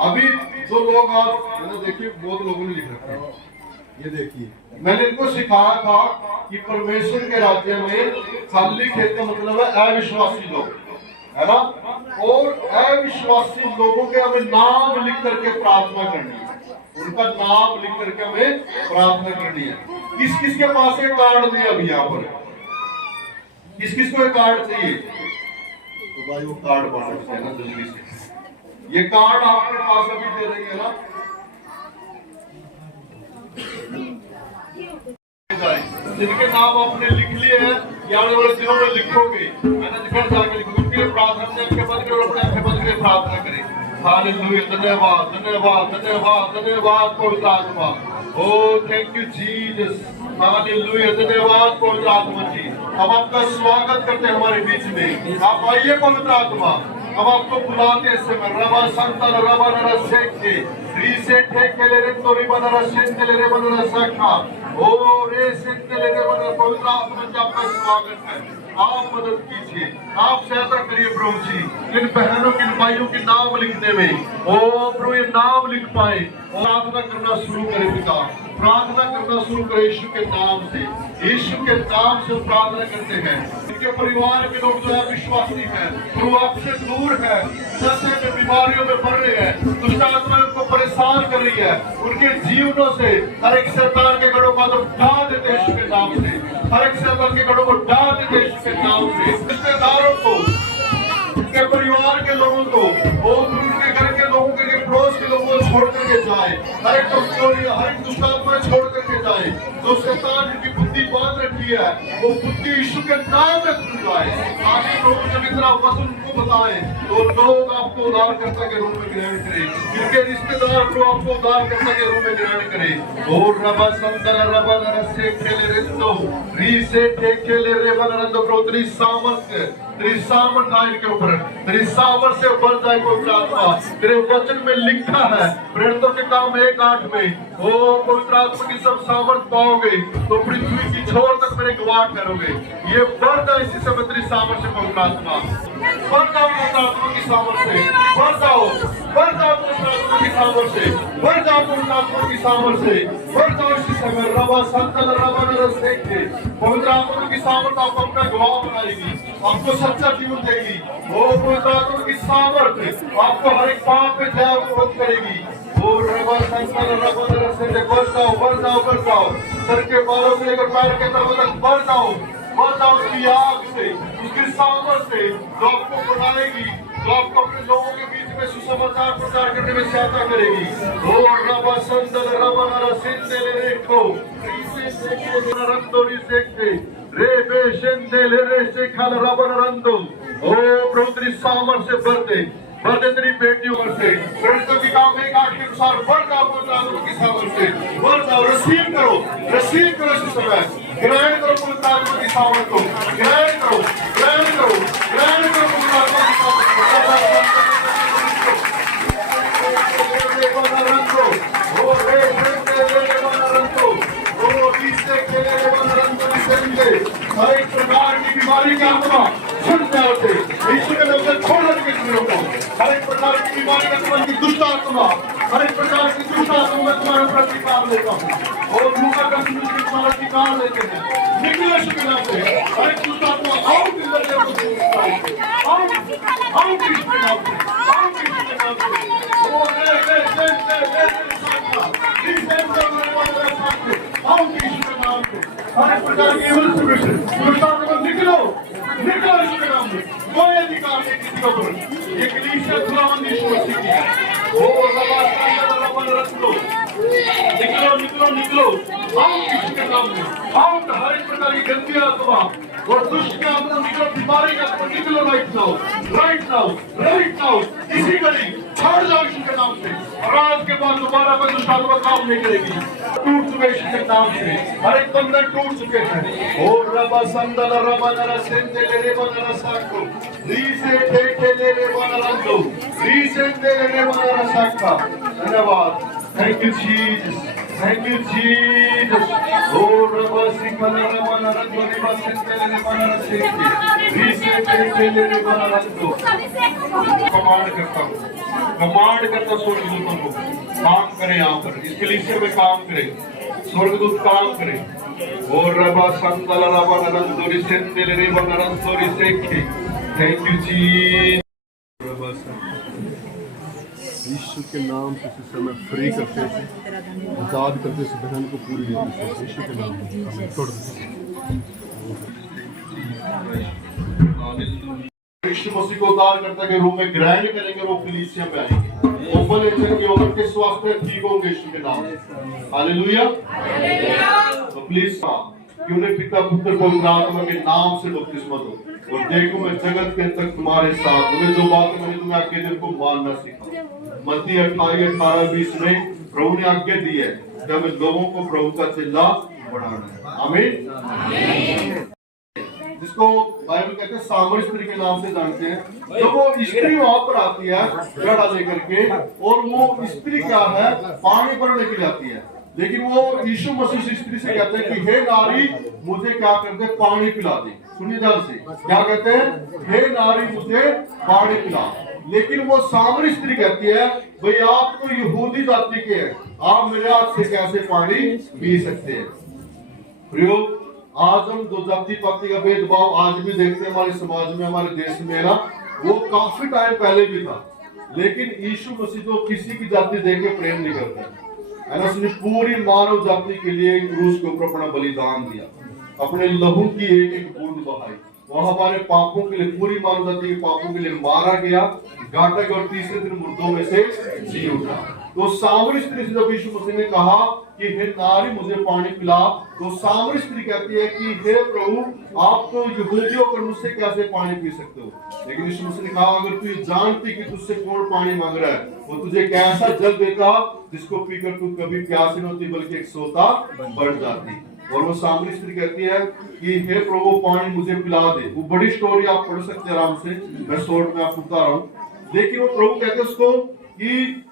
अभी जो लोग आज मैंने देखिए बहुत लोगों ने लिख रखा है, ये देखिए मैंने इनको सिखाया था कि परमेश्वर के राज्य में खाली खेत का मतलब है अविश्वासी लोग, है ना। और अविश्वासी लोगों के हमें नाम लिख करके प्रार्थना करनी है, उनका नाम लिख करके हमें प्रार्थना करनी है। किस किस के पास ये कार्ड नहीं अभी यहाँ पर, किस किस को ये कार्ड चाहिए, तो भाई वो कार्ड बना है ना जल्दी से, ये कार्ड आपके पास अभी दे देंगे ना। जिनके नाम आपने लिख लिए हैं या आने वाले दिनों में लिखोगे, मैंने घर जाके लिखोगे, उनके लिए प्रार्थना अपने आंखें बंद करें और अपने आंखें बंद करके प्रार्थना करें। हालेलुया, धन्यवाद धन्यवाद धन्यवाद धन्यवाद पवित्र आत्मा, ओ थैंक यू जीसस, हालेलुया, धन्यवाद पवित्र आत्मा जी। हम आपका स्वागत करते हैं हमारे बीच में, आप आइए पवित्र आत्मा, हम आपको बुलाते हैं समय रवा संतल रवा नरसेके रीसे ठेकेले रे तोरी बनरा सेंतले रे बनरा सखा ओ रे सेंतले रे बनरा, पवित्र आत्मा जी आपका स्वागत है। आप मदद कीजिए, आप सहायता करिए प्रभु जी, इन बहनों के भाइयों के नाम लिखने में, ओ प्रभु ये नाम लिख पाए, प्रार्थना करना शुरू करें पिता, प्रार्थना करना शुरू करें यीशु के नाम से, यीशु के नाम से प्रार्थना करते हैं। इनके परिवार के लोग जो है विश्वासी हैं, प्रभु आपसे दूर है, नशे में बीमारियों में पड़ रहे हैं, दुष्ट आत्मा उनको परेशान कर रही है, उनके जीवनों से हर एक शैतान के गढ़ों को ढा देते यीशु के नाम से, हर एक शैतान के गढ़ों को ढा देते यीशु के नाम से, रिश्तेदारों को, उनके परिवार के लोगों को, और उनके घर के लोगों के लिए पड़ोस के लोगों को छोड़ करके जाए, हर एक दुष्ट आत्मा छोड़ करके जाए, जो शैतान की बुद्धि बांध रखी है वो बुद्धि यीशु के नाम में खुल जाए। आगे लोग जब इतना वचन उनको बताए तो लोग आपको उद्धारकर्ता के रूप में ग्रहण करें, जिनके रिश्तेदार को आपको उद्धारकर्ता के रूप में ग्रहण करें। और रबा संतर रबा नरसे खेले रिंदो रीसे ठेकेले रे बनरंदो, तेरी सामर्थ्य, तेरी सामर्थ है इनके ऊपर, तेरी सामर्थ से बढ़ जाए पवित्र आत्मा। तेरे वचन में लिखा है प्रेरितों के काम 1:8 में, ओ पवित्र आत्मा की सब सामर्थ पाओगे तो पृथ्वी की छोर तक मेरे गवाह करोगे। ये बढ़ जाए इसी समय तेरी सामर्थ से पवित्र आत्मा, बढ़ जाओ पवित्र आत्मा की सामर्थ से, बढ़ जाओ पवित्र आत्मा की सामर्थ से, बढ़ जाओ पवित्र आत्मा की सामर्थ से, बढ़ जाओ इसी समय। रवा संतल रवा नरसे के पवित्र आत्मा की सामर्थ आपको अपना गवाह बनाएगी, आपको सच्चा जीवन देगी। वो पवित्र आत्मा की सामर्थ आपको हर एक पाप पे जय उपलब्ध करेगी। और रवा संतल रवा नरसे के बढ़ जाओ बढ़ जाओ बढ़ जाओ, सर के बालों से लेकर पैर के तलवे तक बढ़ जाओ उसकी आग से, उसकी सामर्थ से जो आपको बनाएगी, जो आपको अपने लोगों के बीच में सुसमाचार प्रचार करने में सहायता करेगी। और रबा संतल रबा नरसे ले को रीसे से नरंदो रीसे के रे बेशेंदे ले रे से खाल रबा नरंदो, ओ प्रभु तेरी सामर्थ से बढ़ते तेरी बेटियों से, प्रेरितों की काम 1:8 के अनुसार बढ़ जाओ पवित्र आत्मा की सामर्थ से, बढ़ जाओ। रिसीव करो इस समय, ग्रहण करो पवित्र आत्मा की सामर्थ को, ग्रहण करो पवित्र आत्मा की सामर्थ को। हर एक प्रकार की बीमारी का आत्मा छूट जाओ से, यीशु के नाम से छोड़ दे किसी को। हर एक प्रकार की बीमारी का आत्मा की दुष्ट आत्मा, हर एक प्रकार की दुष्ट आत्मा में तुम्हारे ऊपर निकाल लेता हूँ, और लूका का सुन के तुम्हारा निकाल लेते हैं, निकलो यीशु के नाम से। हर एक दुष्ट आत्मा out in the name of Jesus, out Yeshu के नाम से, आउट यीशु के नाम से। ओ ले आउट यीशु के नाम से। हर एक प्रकार की evil spirit, दुष्ट आत्मा निकलो यीशु के नाम में, कोई अधिकार नहीं किसी के ऊपर। ये कलीसिया खुदावंद यीशु मसीह की है। ओ रबा रखो, निकलो आउट यीशु के नाम में, आउट हर एक प्रकार की गंदी आत्मा और दुष्ट के आत्मा निकलो, बीमारी का आत्मा निकलो राइट नाउ, इसी घड़ी छाड़ जाओ यीशु के नाम से। और आज के बाद दोबारा कोई दुष्ट आत्मा काम नहीं करेगी। टूट चुके यीशु के नाम से, हर एक बंधन टूट चुके हैं। ओ रबा संदल रबा नरा सेंदे ले बना साको रीसे ठेठे ले बना रंदो रीसे ले बना साका। धन्यवाद। Thank you Jesus, thank you Jesus. ओ रबा सिकल रबा नरा रबा सेंदे ले बना सेंदे रीसे ठेठे ले बना रंदो। कमांड करता हूँ, कमांड करता स्वर्गदूतों को काम करें यहाँ पर, इस कलीसिया में काम करें, स्वर्गदूत काम करें। और रबा संदल रबा नरंदोरी सेंदेले रबा नरंदोरी सेंखे। थैंक यू जी। यीशु के नाम से इस समय फ्री करते हैं, आजाद करते इस बहन को पूरी रीति से यीशु के नाम में छोड़ देते। यीशु मसीह को उद्धारकर्ता के रूप में ग्रहण करेंगे और वो कलीसिया में आएंगे। ओपन एचर की औरत के स्वास्थ्य ठीक होंगे यीशु के नाम से। हालेलुया। तो प्लीज क्यों नहीं पिता पुत्र पवित्र आत्मा के नाम से बपतिस्मा दो और देखो मैं जगत के अंत तक तुम्हारे साथ। तुम्हें जो बात मैंने तुम्हें आज्ञा दी उनको मानना सीखा। मत्ती 28:18-20 में प्रभु ने आज्ञा दी है कि हमें लोगों को प्रभु का चेला बढ़ाना है। आमीन। जिसको बाइबल कहते हैं सामर स्त्री के नाम से जानते हैं। जब वो स्त्री वहां पर आती है घड़ा लेकर के, और वो स्त्री क्या है, पानी भरने के लिए आती है, लेकिन वो यीशु मसीह से स्त्री से कहते हैं कि हे नारी मुझे क्या कर दे, पानी पिला दे। सुनिए ध्यान से, क्या कहते हैं, हे नारी मुझे पानी पिला। लेकिन वो सामरी स्त्री कहती है भाई आप तो यहूदी जाति के हैं, आप मेरे हाथ से कैसे पानी पी सकते हैं। प्रयोग आज हम दो जाति पाति का भेदभाव आज भी देखते हैं हमारे समाज में, हमारे देश में ना, वो काफी टाइम पहले भी था। लेकिन यीशु मसीह तो किसी की जाति देख के प्रेम नहीं करता है ना। उसने पूरी मानव जाति के लिए क्रूस के ऊपर अपना बलिदान दिया, अपने लहू की एक एक बूंद बहाई। वो हमारे पापों के लिए, पूरी मानव जाति के पापों के लिए मारा गया, गाटा गया और तीसरे दिन मुर्दों में से जी उठा। तो सामरी स्त्री से जब यीशु मसीह ने कहा कि हे नारी मुझे पानी पिला, तो सामरी स्त्री कहती है कि हे प्रभु आप तो यहूदी होकर मुझसे कैसे पानी पी सकते हो। लेकिन यीशु मसीह ने कहा अगर तू जानती कि तुझसे कौन पानी मांग रहा है, वो तुझे कैसा जल देता जिसको पीकर तू कभी प्यास नहीं होती बल्कि एक सोता बढ़ जाती। और वो सामरी स्त्री कहती है कि हे प्रभु पानी मुझे पिला दे। वो बड़ी स्टोरी आप पढ़ सकते हैं आराम से, मैं शॉर्ट में आपको बता रहा हूँ। लेकिन वो प्रभु कहते उसको कि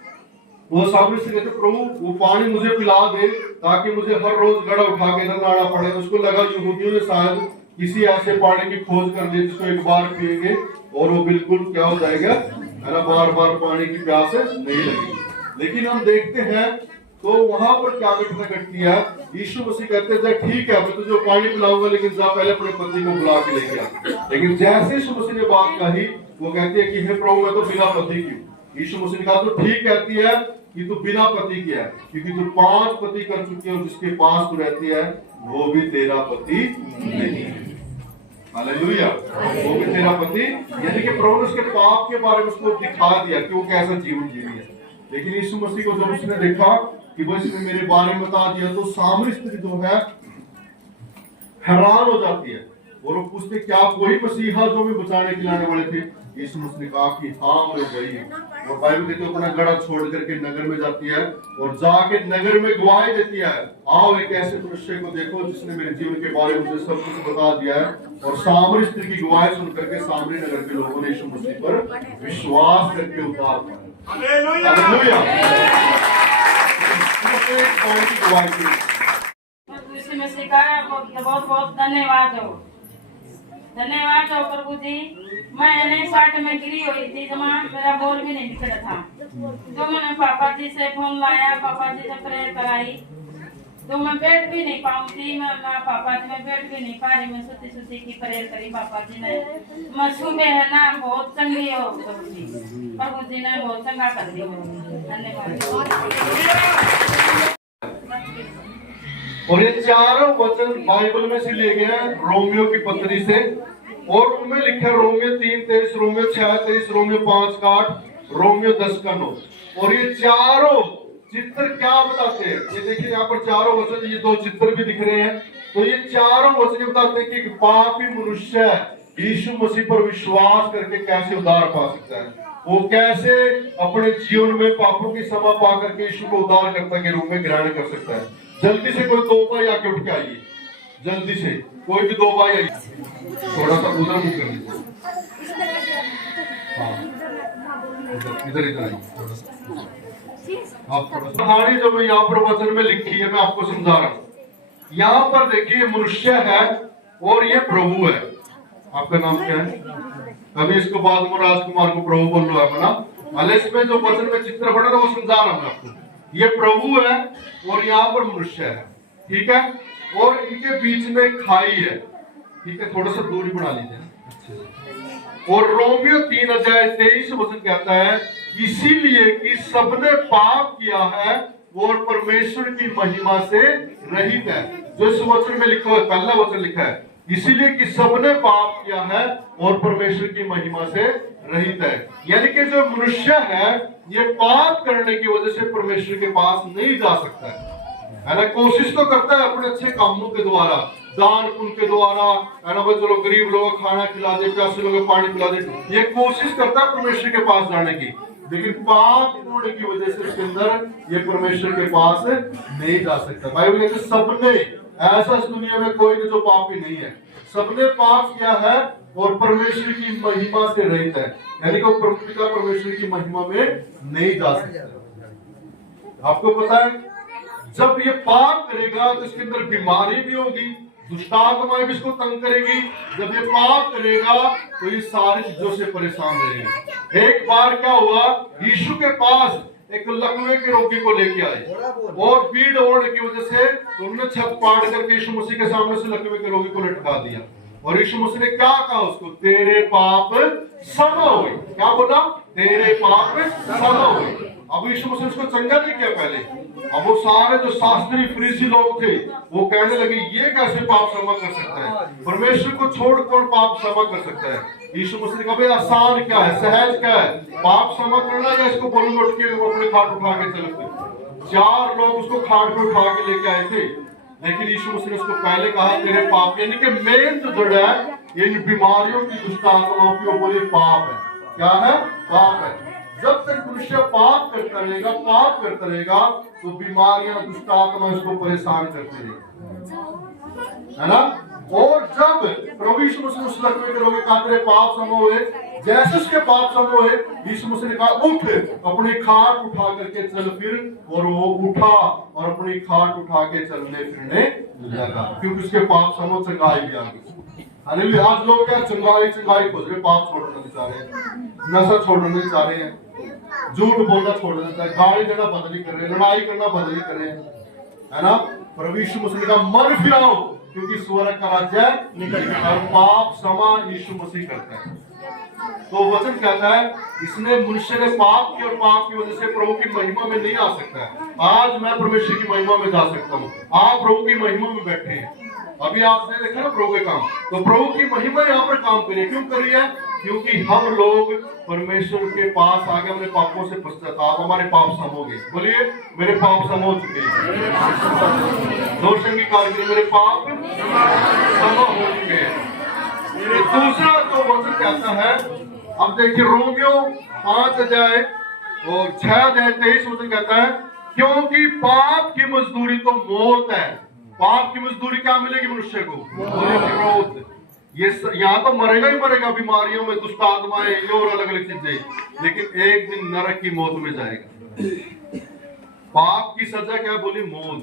वो सामने से कहते प्रभु वो पानी मुझे पिला दे ताकि मुझे हर रोज घड़ा उठा के न लाना पड़े। उसको लगा यहूदियों ने शायद किसी ऐसे पानी की खोज कर ली जिसको एक बार पिएंगे और वो बिल्कुल क्या हो जाएगा, है ना, बार बार पानी की प्यास नहीं लगेगी। लेकिन हम देखते हैं तो वहां पर क्या घटना घटती है। यीशु मसीह कहते हैं ठीक है मैं तुझे पानी पिलाऊंगा, लेकिन जा पहले अपने पति को बुला के लेके आ। लेकिन जैसे यीशु मसीह ने बात कही वो कहती है कि हे प्रभु मैं तो बिना पति की हूँ। यीशु मसीह ने कहा तो ठीक कहती है कि तू बिना पति की है, क्योंकि तू 5 पति कर चुकी है और जिसके पास तू रहती है वो भी तेरा पति नहीं है। हालेलुया। वो भी तेरा पति, यानी कि प्रभु ने उसके पाप के बारे में उसको दिखा दिया कि वो कैसा जीवन जी रही है। लेकिन यीशु मसीह को जब उसने देखा कि वो इसने मेरे बारे में बता दिया, तो सामरी स्त्री जो है हैरान हो जाती है और वो पूछते क्या कोई मसीहा जो हमें बचाने के लाने वाले थे। यीशु मसीह ने कहा कि हाँ मैं गई। और बाइबल कहते हैं अपना घड़ा छोड़ करके नगर में जाती है और जाके नगर में गवाही देती है, आओ एक ऐसे मनुष्य को देखो जिसने मेरे जीवन के बारे में मुझे सब कुछ बता दिया है। और सामरी स्त्री की गवाही सुन करके सामरी नगर के लोगों ने यीशु मसीह पर विश्वास करके उद्धार पाया। हालेलुया। में सिखाया बहुत बहुत धन्यवाद हो, धन्यवाद हो प्रभु जी। मैं नहीं पार्ट में गिरी हुई थी, जमा मेरा बोल भी नहीं निकला था। तो मैंने पापा जी से फोन लाया, पापा जी से प्रेयर कराई, तो मैं बैठ भी नहीं पाऊंगी। मैं पापा जी में बैठ भी नहीं पा रही, मैं सुती सुती की प्रेयर करी पापा जी ने। मैं सुबह है ना बहुत चंगी हो प्रभु जी ने बहुत चंगा कर दिया। धन्यवाद। और ये चारों वचन बाइबल में से लिए गए हैं रोमियो की पत्री से, और उनमें लिखा रोमियो 3:23, रोमियो 6:23, रोमियो 5:8, रोमियो 10:9। और ये चारों चित्र क्या बताते हैं, ये देखिए यहाँ पर चारों वचन, ये 2 चित्र भी दिख रहे हैं। तो ये चारों वचन बताते हैं कि एक पापी मनुष्य यीशु मसीह पर विश्वास करके कैसे उद्धार पा सकता है। वो कैसे अपने जीवन में पापों की क्षमा पा करके यीशु को उद्धारकर्ता के रूप में ग्रहण कर सकता है। जल्दी से कोई 2 भाई आके उठ के आइए, जल्दी से कोई भी 2 भाई आइए, थोड़ा सा उधर मुंह कर लीजिए, हाँ इधर इधर आइए थोड़ा सा, आप थोड़ा सा कहानी जो मैं यहाँ पर वचन में लिखी है मैं आपको समझा रहा हूँ। यहाँ पर देखिए मनुष्य है और ये प्रभु है। आपका नाम क्या है? अभी इसको बाद में राजकुमार को प्रभु बोल लो है ना। पहले इसमें जो वचन में चित्र बना वो समझा रहा हूं आपको। ये प्रभु है और यहाँ पर मनुष्य है, ठीक है, और इनके बीच में खाई है, ठीक है, थोड़ा सा दूरी बना लीजिए। और रोमियो 3:23 वचन कहता है इसीलिए कि सबने पाप किया है और परमेश्वर की महिमा से रहित है। जो इस वचन में लिखा है, पहला वचन लिखा है इसीलिए कि सबने पाप किया है और परमेश्वर की महिमा से रहित है। यानी कि जो मनुष्य है ये पाप करने की वजह से परमेश्वर के पास नहीं जा सकता है ना। कोशिश तो करता है अपने अच्छे कामों के द्वारा, दान पुण्य के द्वारा, है ना, भाई चलो गरीब लोगों को खाना खिला दे, प्यासे लोगों को पानी पिला दे, ये कोशिश करता है परमेश्वर के पास जाने की, लेकिन पाप होने की वजह से इसके अंदर ये परमेश्वर के पास नहीं जा सकता। बाइबल कहते हैं सबने, ऐसा इस दुनिया में कोई नहीं जो पापी नहीं है, सबने पाप किया है और परमेश्वर की महिमा से रहित है। यानी कि पिता परमेश्वर की महिमा में नहीं जा सकता। आपको पता है जब ये पाप करेगा तो इसके अंदर बीमारी भी होगी, दुष्टात्माएं भी इसको तंग करेगी। जब ये पाप करेगा तो ये सारी चीजों से परेशान रहेगा। एक बार क्या हुआ, यीशु के पास एक लकवे के रोगी को लेके आए और भीड़ होने की वजह से उन्होंने छत पाड़ करके यीशु मसीह के सामने से लकवे के रोगी को लटका दिया। और यीशु मसीह ने क्या कहा उसको, तेरे पाप क्षमा हुए। क्या बोला? तेरे पाप क्षमा हुए। अब यीशु मसीह उसको चंगा नहीं किया पहले। अब वो सारे जो शास्त्री फरीसी लोग थे वो कहने लगे ये कैसे पाप क्षमा कर सकता है, परमेश्वर को छोड़ कौन पाप क्षमा कर सकता है। यीशु मसीह ने कहा भाई आसान क्या है, सहज क्या है, पाप क्षमा करना या इसको बोलूंगा उठ के वो अपने खाट उठा के चलते। 4 लोग उसको खाट पे उठा के लेके आए थे, लेकिन यीशु मसीह ने उसको पहले कहा तेरे पाप, यानी कि मेन जो जड़ है इन बीमारियों की, दुष्ट आत्माओं की, वो बोले पाप है। क्या है? पाप है। जब तक मनुष्य पाप करता रहेगा, पाप करता रहेगा तो बीमारियां, दुष्ट आत्मा उसको परेशान करते रहेंगे, है ना। और जब प्रभु यीशु मसीह उस लकवे के रोगी का तेरे पाप क्षमा हुए, जैसे उसके पाप क्षमा हुए यीशु मसीह ने कहा उठ, अपनी खाट उठा करके चल फिर। और वो उठा और अपनी खाट उठा के चलने फिरने लगा, क्योंकि उसके पाप क्षमा, चंगाई भी आ गई। हालेलुया। आज लोग क्या चंगाई खोज रहे, पाप छोड़ना नहीं चाह रहे, नशा छोड़ना नहीं चाह रहे हैं, झूठ बोलना छोड़ना चाह रहे, गाली देना बंद नहीं कर रहे, लड़ाई करना बंद नहीं कर रहे, है ना। प्रभु यीशु मसीह का मन फिराओ क्योंकि स्वर्ग का राज्य निकट है। और पाप क्षमा यीशु मसीह करता है। तो वचन कहता है इसने मनुष्य ने पाप की और पाप की वजह से प्रभु की महिमा में नहीं आ सकता है। आज मैं परमेश्वर की महिमा में जा सकता हूँ, आप प्रभु की महिमा में बैठे हैं। अभी आपने देखा ना प्रभु के काम, तो प्रभु की महिमा यहाँ पर काम करिए। क्यों करी है? क्योंकि हम लोग परमेश्वर के पास आगे अपने पापों से पश्चाताप, हमारे पाप क्षमा हो गए। बोलिए मेरे पाप क्षमा हो चुके हैं, दोषी कार्य मेरे पाप क्षमा हो चुके हैं। दूसरा जो वचन कहता है, अब देखिए रोमियो 5:6-23 वचन कहता है क्योंकि पाप की मजदूरी तो मौत है। पाप की मजदूरी क्या मिलेगी मनुष्य को? मौत। ये यहाँ तो मरेगा ही मरेगा, बीमारियों में, दुष्ट आत्माएं, ये और अलग अलग चीजें, लेकिन एक दिन नरक की मौत में जाएगा। पाप की सजा क्या बोली? मौत।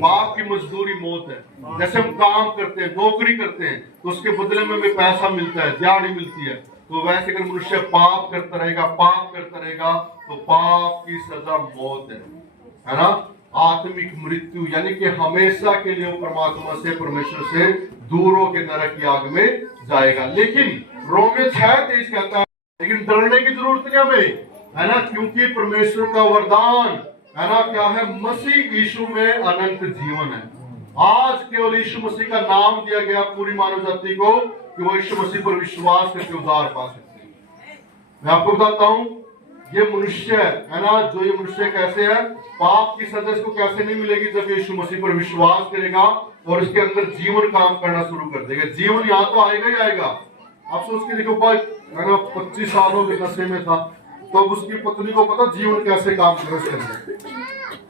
पाप की मजदूरी मौत है। जैसे हम काम करते हैं, नौकरी करते हैं, तो उसके बदले में हमें पैसा मिलता है, दिहाड़ी मिलती है। तो वैसे अगर मनुष्य पाप करता रहेगा, पाप करता रहेगा, तो पाप की सजा मौत है ना, आत्मिक मृत्यु, यानी कि हमेशा के लिए वो परमात्मा से, परमेश्वर से दूर होकर नरक की आग में जाएगा। लेकिन रोमियो 6:23 कहता है लेकिन डरने की जरूरत नहीं हमें, है ना, क्योंकि परमेश्वर का वरदान, है ना, क्या है? मसीह यीशु में अनंत जीवन है। आज केवल यीशु मसीह का नाम दिया गया पूरी मानव जाति को कि वो यीशु मसीह पर विश्वास करके उद्धार पा सकते हैं। मैं आपको बताता हूं ये मनुष्य है ना, जो ये मनुष्य कैसे है, पाप की सजा इसको कैसे नहीं मिलेगी जब यीशु मसीह पर विश्वास करेगा और इसके अंदर जीवन काम करना शुरू कर देगा। जीवन यहाँ तो आएगा ही आएगा। आप सोच के देखो भाई, मैं 25 सालों के नशे में था, तो अब उसकी पत्नी को पता जीवन कैसे काम कर रहे हैं,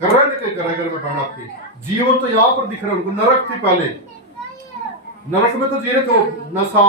कर रहे नहीं कर रहे घर में बहन आपके जीवन तो यहाँ पर दिख रहा है उनको। नरक थी पहले, नरक में तो जी रहे थे, नशा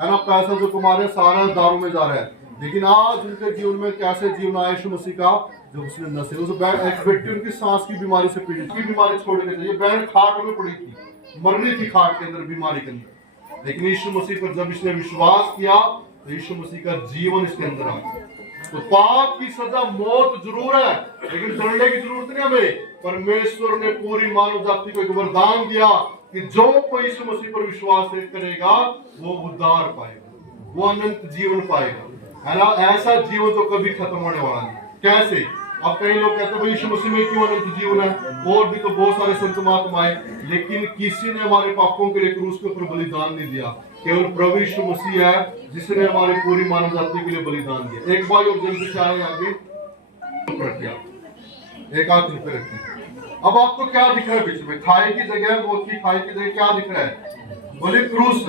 है ना, पैसा जो कमा रहे सारा दारू में जा रहा है। लेकिन आज उनके जीवन में कैसे जीवन आया यीशु मसीह का, जब उसने नशे उस एक व्यक्ति उनकी सांस की बीमारी से पीड़ित की, बीमारी छोड़ के ये बहन खाट में पड़ी थी, मरनी थी खाट के अंदर बीमारी के अंदर। लेकिन यीशु मसीह पर जब इसने विश्वास किया तो यीशु मसीह का जीवन इसके अंदर आ गया। तो पाप की सजा मौत जरूर है, लेकिन डरने की जरूरत नहीं हमें। परमेश्वर ने पूरी मानव जाति को एक वरदान दिया कि जो कोई यीशु मसीह पर विश्वास करेगा वो उद्धार पाएगा, वो अनंत जीवन पाएगा, है ना। ऐसा जीवन तो कभी खत्म होने वाला नहीं। कैसे? अब कई लोग कहते हैं भाई यीशु मसीह में क्यों अनंत जीवन है, और भी तो बहुत सारे संत महात्माएं, लेकिन किसी ने हमारे पापों के लिए क्रूस के ऊपर बलिदान नहीं दिया। केवल प्रभु यीशु मसीह है जिसने हमारी पूरी मानव जाति के लिए बलिदान दिया। एक बार और जल्दी से आए आगे रखिए, एक हाथ पे रखिए। अब आपको क्या दिख रहा है बीच में? खाई की जगह, मौत की खाई की जगह क्या दिख रहा है? बोले क्रूस।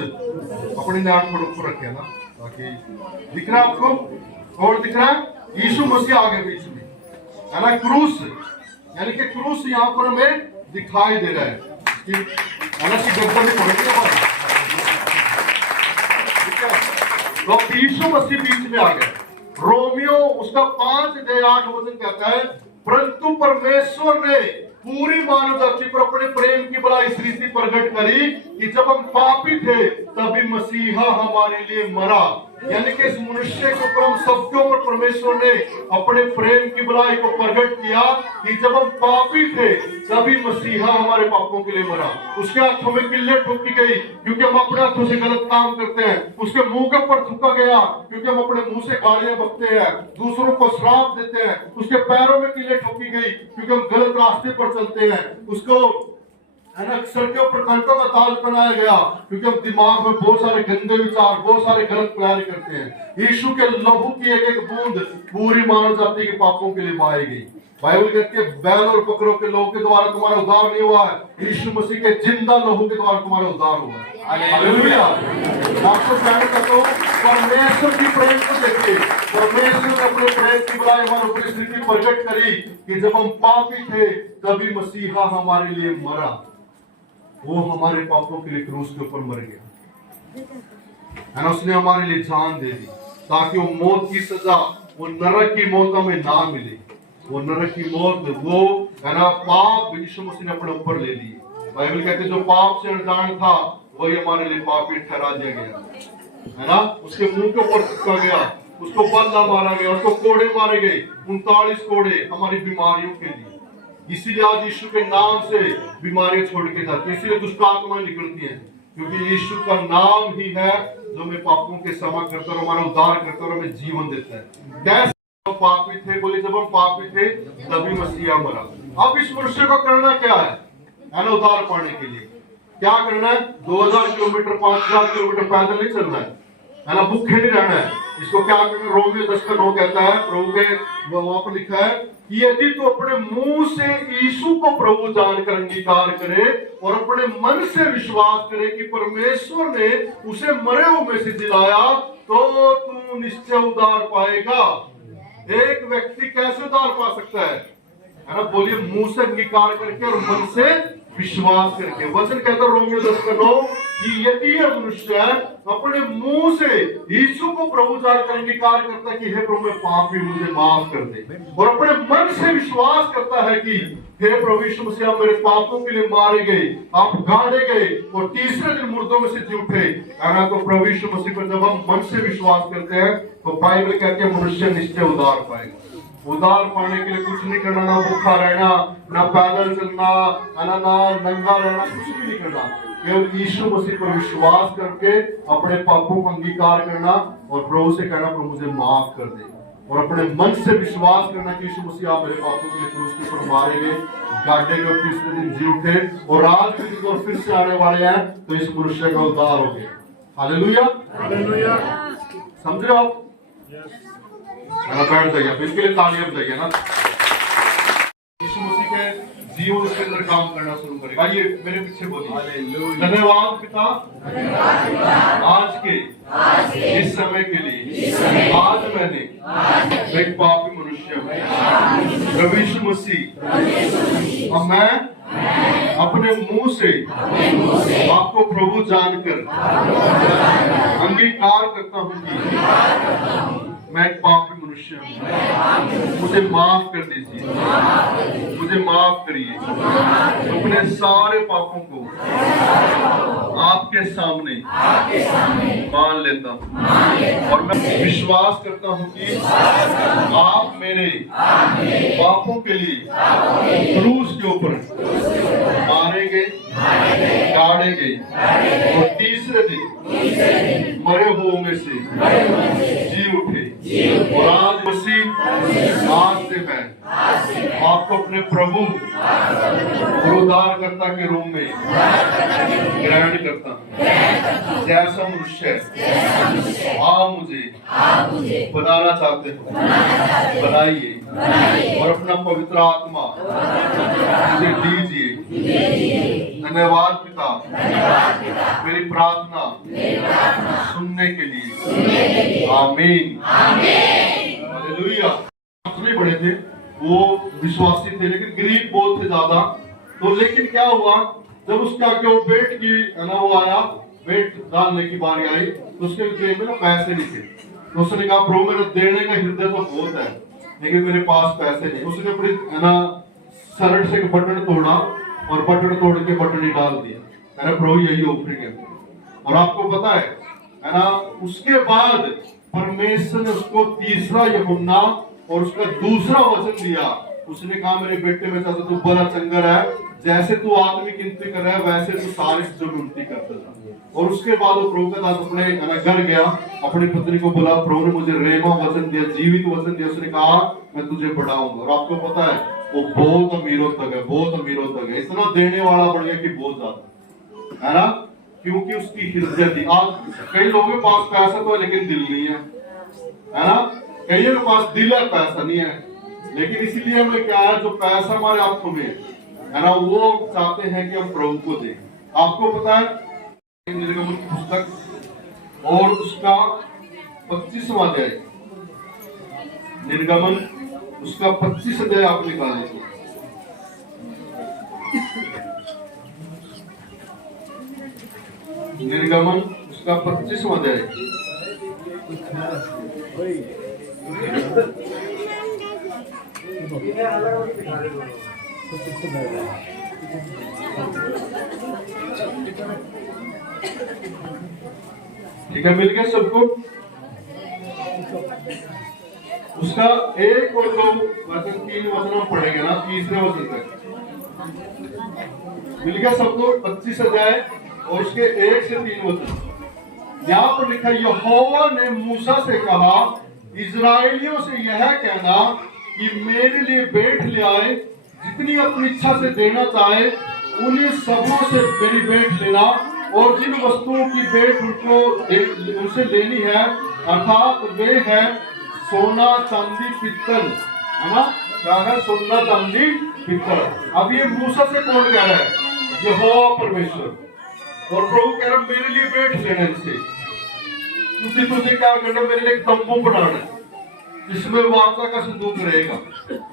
अपनी नाक पर ऊपर रखे ना, ताकि दिख रहा है आपको। और दिख रहा है यीशु मसीह आगे बीच में, है ना, क्रूस। यानी कि क्रूस यहाँ पर हमें दिखाई दे रहा है कि गर्दन में पड़ेगी। तो यीशु मसीह बीच में आ गए। रोमियो उसका 5:8 वचन कहता है, परंतु परमेश्वर ने पूरी मानव जाति पर अपने प्रेम की बड़ा इस रीति प्रकट करी कि जब हम पापी थे तभी मसीहा हमारे लिए मरा। यानी कि इस मनुष्य के ऊपर, हम सबके ऊपर परमेश्वर ने अपने प्रेम की बड़ाई को प्रकट किया कि जब हम पापी थे तभी मसीहा हमारे पापों के लिए मरा। उसके हाथों में किल्ले ठोकी गई क्योंकि हम अपने हाथों से गलत काम करते हैं। उसके मुंह के ऊपर थूका गया क्योंकि हम अपने मुंह से गालियां बकते हैं, दूसरों को श्राप देते हैं। उसके पैरों में किल्ले ठोकी गई क्योंकि हम गलत रास्ते पर चलते हैं। उसको सर के ऊपर कंटों का ताज बनाया गया क्योंकि हम दिमाग में बहुत सारे गंदे विचार, बहुत सारे गलत प्लान करते हैं। यीशु के लहू की एक एक बूंद पूरी मानव जाति के पापों के लिए बहाई गई। बाइबल कहती है बैल और बकरों के लहू के द्वारा तुम्हारा उद्धार नहीं हुआ है, यीशु मसीह के जिंदा लहू के द्वारा तुम्हारा उद्धार हुआ है। हालेलुया। आपको कहना चाहता हूं, परमेश्वर की प्रेम को देखिए। परमेश्वर ने अपने प्रेम की बड़ाई हमारे ऊपर स्थिति प्रकट करी कि जब हम पापी थे तभी मसीहा हमारे लिए मरा। वो हमारे पापों के लिए क्रूस के ऊपर मर गया, है ना। उसने हमारे लिए जान दे दी ताकि वो मौत की सजा, वो नरक की मौत हमें ना मिले। वो नरक की मौत, वो है ना, पाप यीशु मसीह ने अपने ऊपर ले ली। बाइबल कहते जो पाप से अनजान था वही हमारे लिए पापी ठहरा दिया गया, है ना। उसके मुंह के ऊपर थूका गया, उसको बल्ला मारा गया, उसको कोड़े मारे गए, 39 कोड़े हमारी बीमारियों के लिए। इसीलिए आज यीशु के नाम से बीमारियां छोड़ के जाती है, इसीलिए दुष्ट आत्माएं निकलती हैं, क्योंकि यीशु का नाम ही है जो हमें पापों के क्षमा करता है, हमारा उद्धार करता है और हमें जीवन देता है। कैसे हम पापी थे? बोले जब हम पापी थे तभी मसीहा मरा। अब इस मनुष्य को करना क्या है ना, उद्धार पाने के लिए क्या करना है? 2000 किलोमीटर 5000 किलोमीटर पैदल नहीं चलना है ना, भूखे नहीं रहना है। इसको क्या करना? रोमियो 10:9 कहता है, प्रभु के वहां पर लिखा है कि यदि तो अपने मुंह से यीशु को प्रभु जानकर अंगीकार करे और अपने मन से विश्वास करे कि परमेश्वर ने उसे मरे हुए में से जिलाया तो तू निश्चय उद्धार पाएगा। एक व्यक्ति कैसे उद्धार पा सकता है ना? बोलिए, मुंह से अंगीकार करके और मन से विश्वास करके। वचन कहता है रोमियो 10:9 कि यदि यह मनुष्य अपने मुंह से यीशु को प्रभु जानकर अंगीकार करता है कि हे प्रभु मैं पापी, मुझे माफ कर दे, और अपने मन से विश्वास करता है कि हे प्रभु यीशु मसीह मेरे पापों के लिए मारे गए, आप गाड़े गए और तीसरे दिन मुर्दों में से जी उठे, तो प्रभु यीशु मसीह पर जब हम मन से विश्वास करते हैं तो बाइबल कहते हैं मनुष्य निश्चय उद्धार पाएगा। उद्धार पाने के लिए कुछ नहीं करना, ना भूखा रहना, ना पैदल चलना, ना नंगा रहना, कुछ भी नहीं करना। केवल यीशु मसीह पर विश्वास करके अपने पापों को अंगीकार करना और प्रभु से कहना प्रभु मुझे माफ कर दे, और अपने मन से विश्वास करना कि यीशु मसीह आप मेरे पापों के लिए क्रूस के ऊपर मारे गए, गाड़े गए, तीसरे दिन जी उठे और आज के दिन और फिर से आने वाले हैं, तो इस मनुष्य का उद्धार हो गया। Hallelujah, hallelujah. समझ रहे हो आप? बैठ जाइए, इसके लिए तालियां बजाइए ना। यीशु मसीह के जीवन के अंदर काम करना शुरू करेगा। ये मेरे पीछे बोलिए, धन्यवाद पिता आज के इस समय के लिए। आज मैंने मैं एक पापी मनुष्य हूँ। प्रभु यीशु मसीह, अब मैं अपने मुंह से आपको प्रभु जानकर अंगीकार करता हूँ कि मैं एक पापी मनुष्य हूँ। मुझे माफ कर दीजिए, मुझे माफ करिए। अपने सारे पापों को आपके सामने मान लेता हूँ और मैं विश्वास करता हूँ कि आप मेरे पापों के लिए क्रूस के ऊपर मारे गए, गाड़े गए और तीसरे दिन मरे हुओं में से जी उठे। और आज मसीह, आज से मैं आपको अपने प्रभु और उद्धारकर्ता के रूप में ग्रहण करता हूँ। जैसा मनुष्य आप मुझे बनाना चाहते हो, बनाइए और अपना पवित्र आत्मा मुझे दीजिए। धन्यवाद पिता, मेरी प्रार्थना सुनने के लिए। आमीन। हालेलुया। नहीं बड़े थे, वो विश्वासी थे लेकिन गरीब बहुत थे ज्यादा। तो लेकिन क्या हुआ, जब उसके आगे वो बेट की वो आया, बेट डालने की बारी आई, तो उसके जेब में ना पैसे नहीं थे। तो उसने कहा प्रभु मेरा देने का हृदय तो बहुत है लेकिन मेरे पास पैसे नहीं। उसने अपनी शर्ट से एक बटन तोड़ा और बटन तोड़ के बटन ही डाल दिया। प्रभु यही ऑफरिंग है। और आपको पता है ना, उसके बाद परमेश्वर ने उसको तीसरा यूहन्ना और उसका दूसरा वचन दिया। उसने कहा मेरे बेटे में तो तू बड़ा चंगर है, जैसे तू आत्मिक गिनती कर रहा है वैसे तू सारी चीजों में उन्नति करता था। और उसके बाद वो प्रभु के साथ अपने घर गया, अपनी पत्नी को बोला प्रभु ने मुझे रेमा वचन दिया, जीवित वचन दिया। उसने कहा मैं तुझे बढ़ाऊंगा। और आपको पता है वो बहुत अमीरों तक है, बहुत अमीरों तक है, इतना देने वाला बढ़ गया कि बहुत ज्यादा, है ना, क्योंकि उसकी हृदय थी। आज कई लोगों के पास पैसा तो है लेकिन दिल नहीं है ना। कईयों के पास दिल है, पैसा नहीं है। लेकिन इसीलिए हमें क्या है, जो पैसा हमारे हाथों में है ना, वो चाहते हैं कि हम प्रभु को दें। आपको पता है निर्गमन पुस्तक और उसका 25वां अध्याय, निर्गमन उसका 25 अध्याय आप निकाल लीजिए। निर्गमन उसका 25वां अध्याय। ठीक है, मिल गया सबको। उसका एक और दो वचन, 3 वचन हम पढ़ेंगे ना, तीसरे वचन तक मिल गया सबको। 25 अध्याय और उसके 1 से 3 वचन। यहाँ पर लिखा यहोवा ने मूसा से कहा इजराइलियों से यह कहना कि मेरे लिए भेंट ले आए, जितनी अपनी इच्छा से देना चाहे उन्हीं सबों से मेरी भेंट लेना। और जिन वस्तुओं की भेंट उनसे लेनी है अर्थात वे है सोना चांदी पित्तल, है ना, क्या है, सोना चांदी पित्तल। अब ये मूसा से कौन कह रहा है? यहोवा परमेश्वर। और प्रभु कह रहा मेरे लिए भेंट लेना इनसे, क्योंकि तुझे क्या करना, मेरे लिए एक तंबू बनाना है जिसमें वाचा का संदूक रहेगा।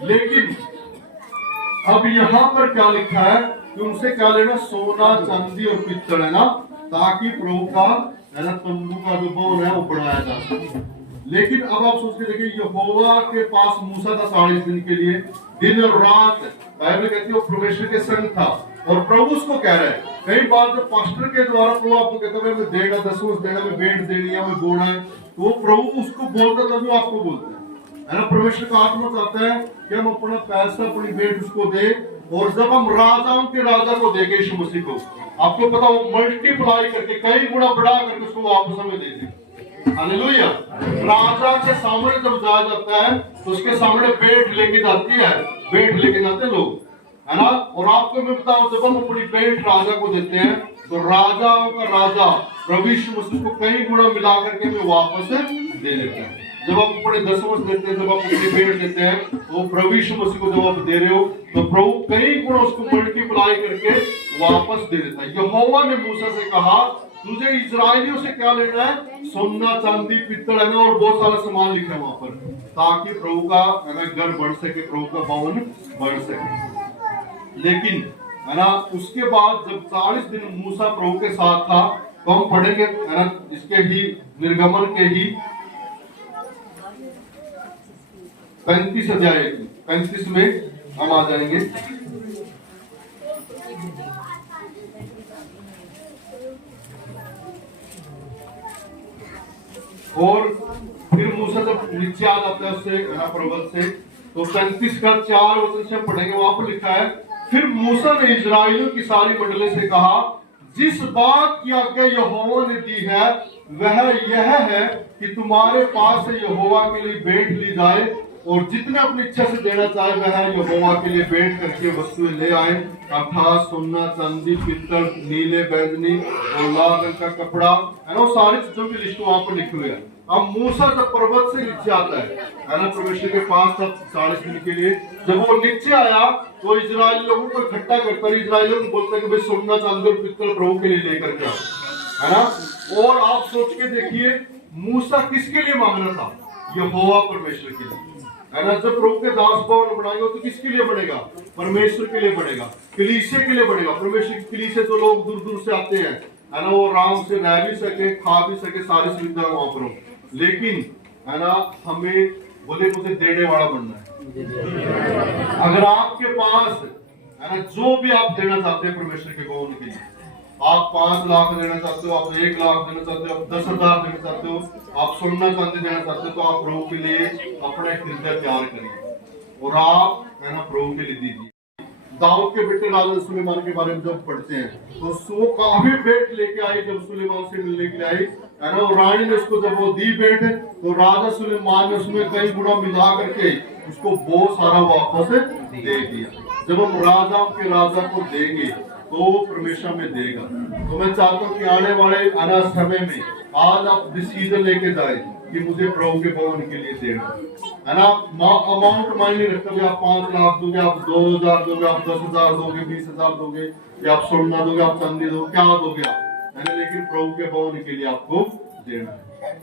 लेकिन अब यहाँ पर क्या लिखा है कि उनसे क्या लेना, सोना चांदी और पित्तल, है ना, ताकि प्रभु का है ना तंबू का जो भवन है वो बढ़ाया जा सके। लेकिन अब आप सोच के देखिए, यहोवा के पास मूसा था 40 दिन के लिए, दिन और रात बाइबल कहती है वो परमेश्वर के संग था। और प्रभु उसको कह रहे हैं, कई बार जब पास्टर के द्वारा प्रभु आपको कहता है मैं देगा, 10 देना, मैं भेंट देनी है, मैं बोना है, तो वो प्रभु उसको बोलता था, वो आपको बोलते है ना। परमेश्वर का आत्मा चाहता है कि हम अपना पैसा, अपनी भेंट उसको दे। और जब हम राजाओं के राजा को देंगे यीशु मसीह को, आपको पता वो मल्टीप्लाई करके कई गुना बढ़ा करके उसको वापस हमें दे दे। हालेलुया। राजा के सामने जब जाया जाता है तो उसके सामने भेंट लेके जाती है, भेंट लेके जाते लोग, है ना। और आपको मैं बताऊं, जब हम अपनी भेंट राजा को देते हैं तो राजाओं का राजा प्रभु यीशु मसीह को कई गुना मिला करके हमें वापस दे देता है। जब आप अपने 10 देते हैं, जब आप अपनी भेंट देते हैं, तो प्रभु यीशु मसीह को जब आप दे रहे हो तो प्रभु कई गुना उसको मल्टीप्लाई करके वापस दे देता है। यहोवा ने मूसा से कहा तुझे इजरायलियों से क्या लेना है? सोना चांदी पित्तल है ना, और बहुत सारा सामान लिखा है वहां पर, ताकि प्रभु का है ना घर बढ़ सके, प्रभु का भवन बढ़ सके। लेकिन है ना उसके बाद जब 40 दिन मूसा प्रभु के साथ था, तो हम पढ़ेंगे है ना इसके ही निर्गमन के ही 35 अध्याय 35 में हम आ जाएंगे। और फिर मूसा जब नीचे आ जाता है उससे पर्वत से, तो 35 का 4 वचन से पढ़ेंगे। वहां पर लिखा है, फिर मूसा ने इजराइलियों की सारी मंडली से कहा, जिस बात की आज्ञा यहोवा ने दी है वह यह है कि तुम्हारे पास से यहोवा के लिए भेंट ली जाए, और जितने अपनी इच्छा से देना चाहे वह यहोवा के लिए भेंट करके वस्तुएं ले आए, अर्थात सोना चांदी पित्तल नीले बैंगनी और लाल रंग का कपड़ा है ना, सारी चीजों की लिस्ट वहां पर लिखी हुई है। अब मूसा जब पर्वत से नीचे आता है ना परमेश्वर के पास, तब 40 दिन के लिए जब वो नीचे आया तो इजराइली लोगों को इकट्ठा करता है, इजराइलियों को बोलता है कि भाई सोना चांदी और पित्तल प्रभु के लिए लेकर के है ना। और आप सोच के देखिए मूसा किसके लिए मांग रहा था? यहोवा परमेश्वर के लिए है ना। जब प्रभु के दास भवन बनाएंगे तो किसके लिए बनेगा? परमेश्वर के लिए बनेगा, कलीसिया के लिए बनेगा। परमेश्वर की कलीसिया जो लोग दूर दूर से आते हैं है ना, वो आराम से रह भी सके, खा भी सके, सारी सुविधा वहां पर हो। लेकिन है ना हमें बोले मुझे देने वाला बनना है। अगर आपके पास है ना जो भी आप देना चाहते हैं परमेश्वर के भवन के लिए, आप 5 लाख देना चाहते हो, आप 1 लाख देना चाहते हो, आप 10,000 देना चाहते हो, आप सोना चांदी देना चाहते हो, तो आप प्रभु के लिए अपने हृदय तैयार करिए और आप है ना प्रभु के लिए दीजिए। दाऊद के बेटे राजा सुलेमान के बारे में जब पढ़ते हैं तो वो काफी भेंट लेके आई, जब सुलेमान से मिलने के लिए आई है ना, और रानी ने उसको जब वो दी भेंट, तो राजा सुलेमान ने उसमें कई गुना मिला करके उसको बहुत सारा वापस दे दिया। जब हम राजा के राजा को देंगे तो परमेश्वर में देगा। तो मैं चाहता हूँ कि आने वाले अनाज समय में आज आप डिसीजन लेके जाए कि मुझे प्रभु के भवन के लिए देना है ना। अमाउंट मायने रखता है, आप 5 लाख दोगे, आप 2,000 दोगे, आप 10,000 दोगे, 20,000 दोगे, या आप सोना दोगे, आप चांदी दोगे, क्या दोगे आप है ना, लेकिन प्रभु के भवन के लिए आपको देना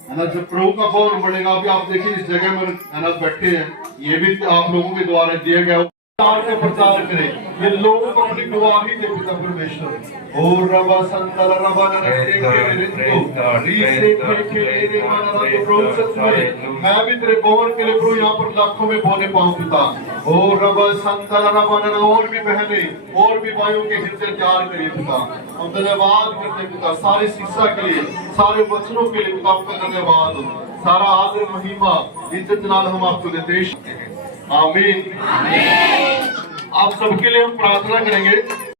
है ना। जब प्रभु का भवन बनेगा, अभी आप देखिए इस जगह में है ना बैठे हैं, ये भी आप लोगों के द्वारा दिया गया का प्रचार करें, ये लोगों को अपनी गवाही दे पिता परमेश्वर। और रवा संतल रवा नरके के रिंदो रीसे के ले माना तो प्रभु सच में मैं भी तेरे भवन के लिए प्रभु यहाँ पर लाखों में बोने पाऊं पिता। और रवा संतल रवा नर और भी बहने और भी भाइयों के हृदय तैयार करिए पिता। हम धन्यवाद करते पिता सारी शिक्षा के लिए, सारे वचनों के लिए पिता आपका धन्यवाद हो। सारा आदर महिमा इज्जत जलाल हम आपको देते हैं। आमीन। आप सबके लिए हम प्रार्थना करेंगे।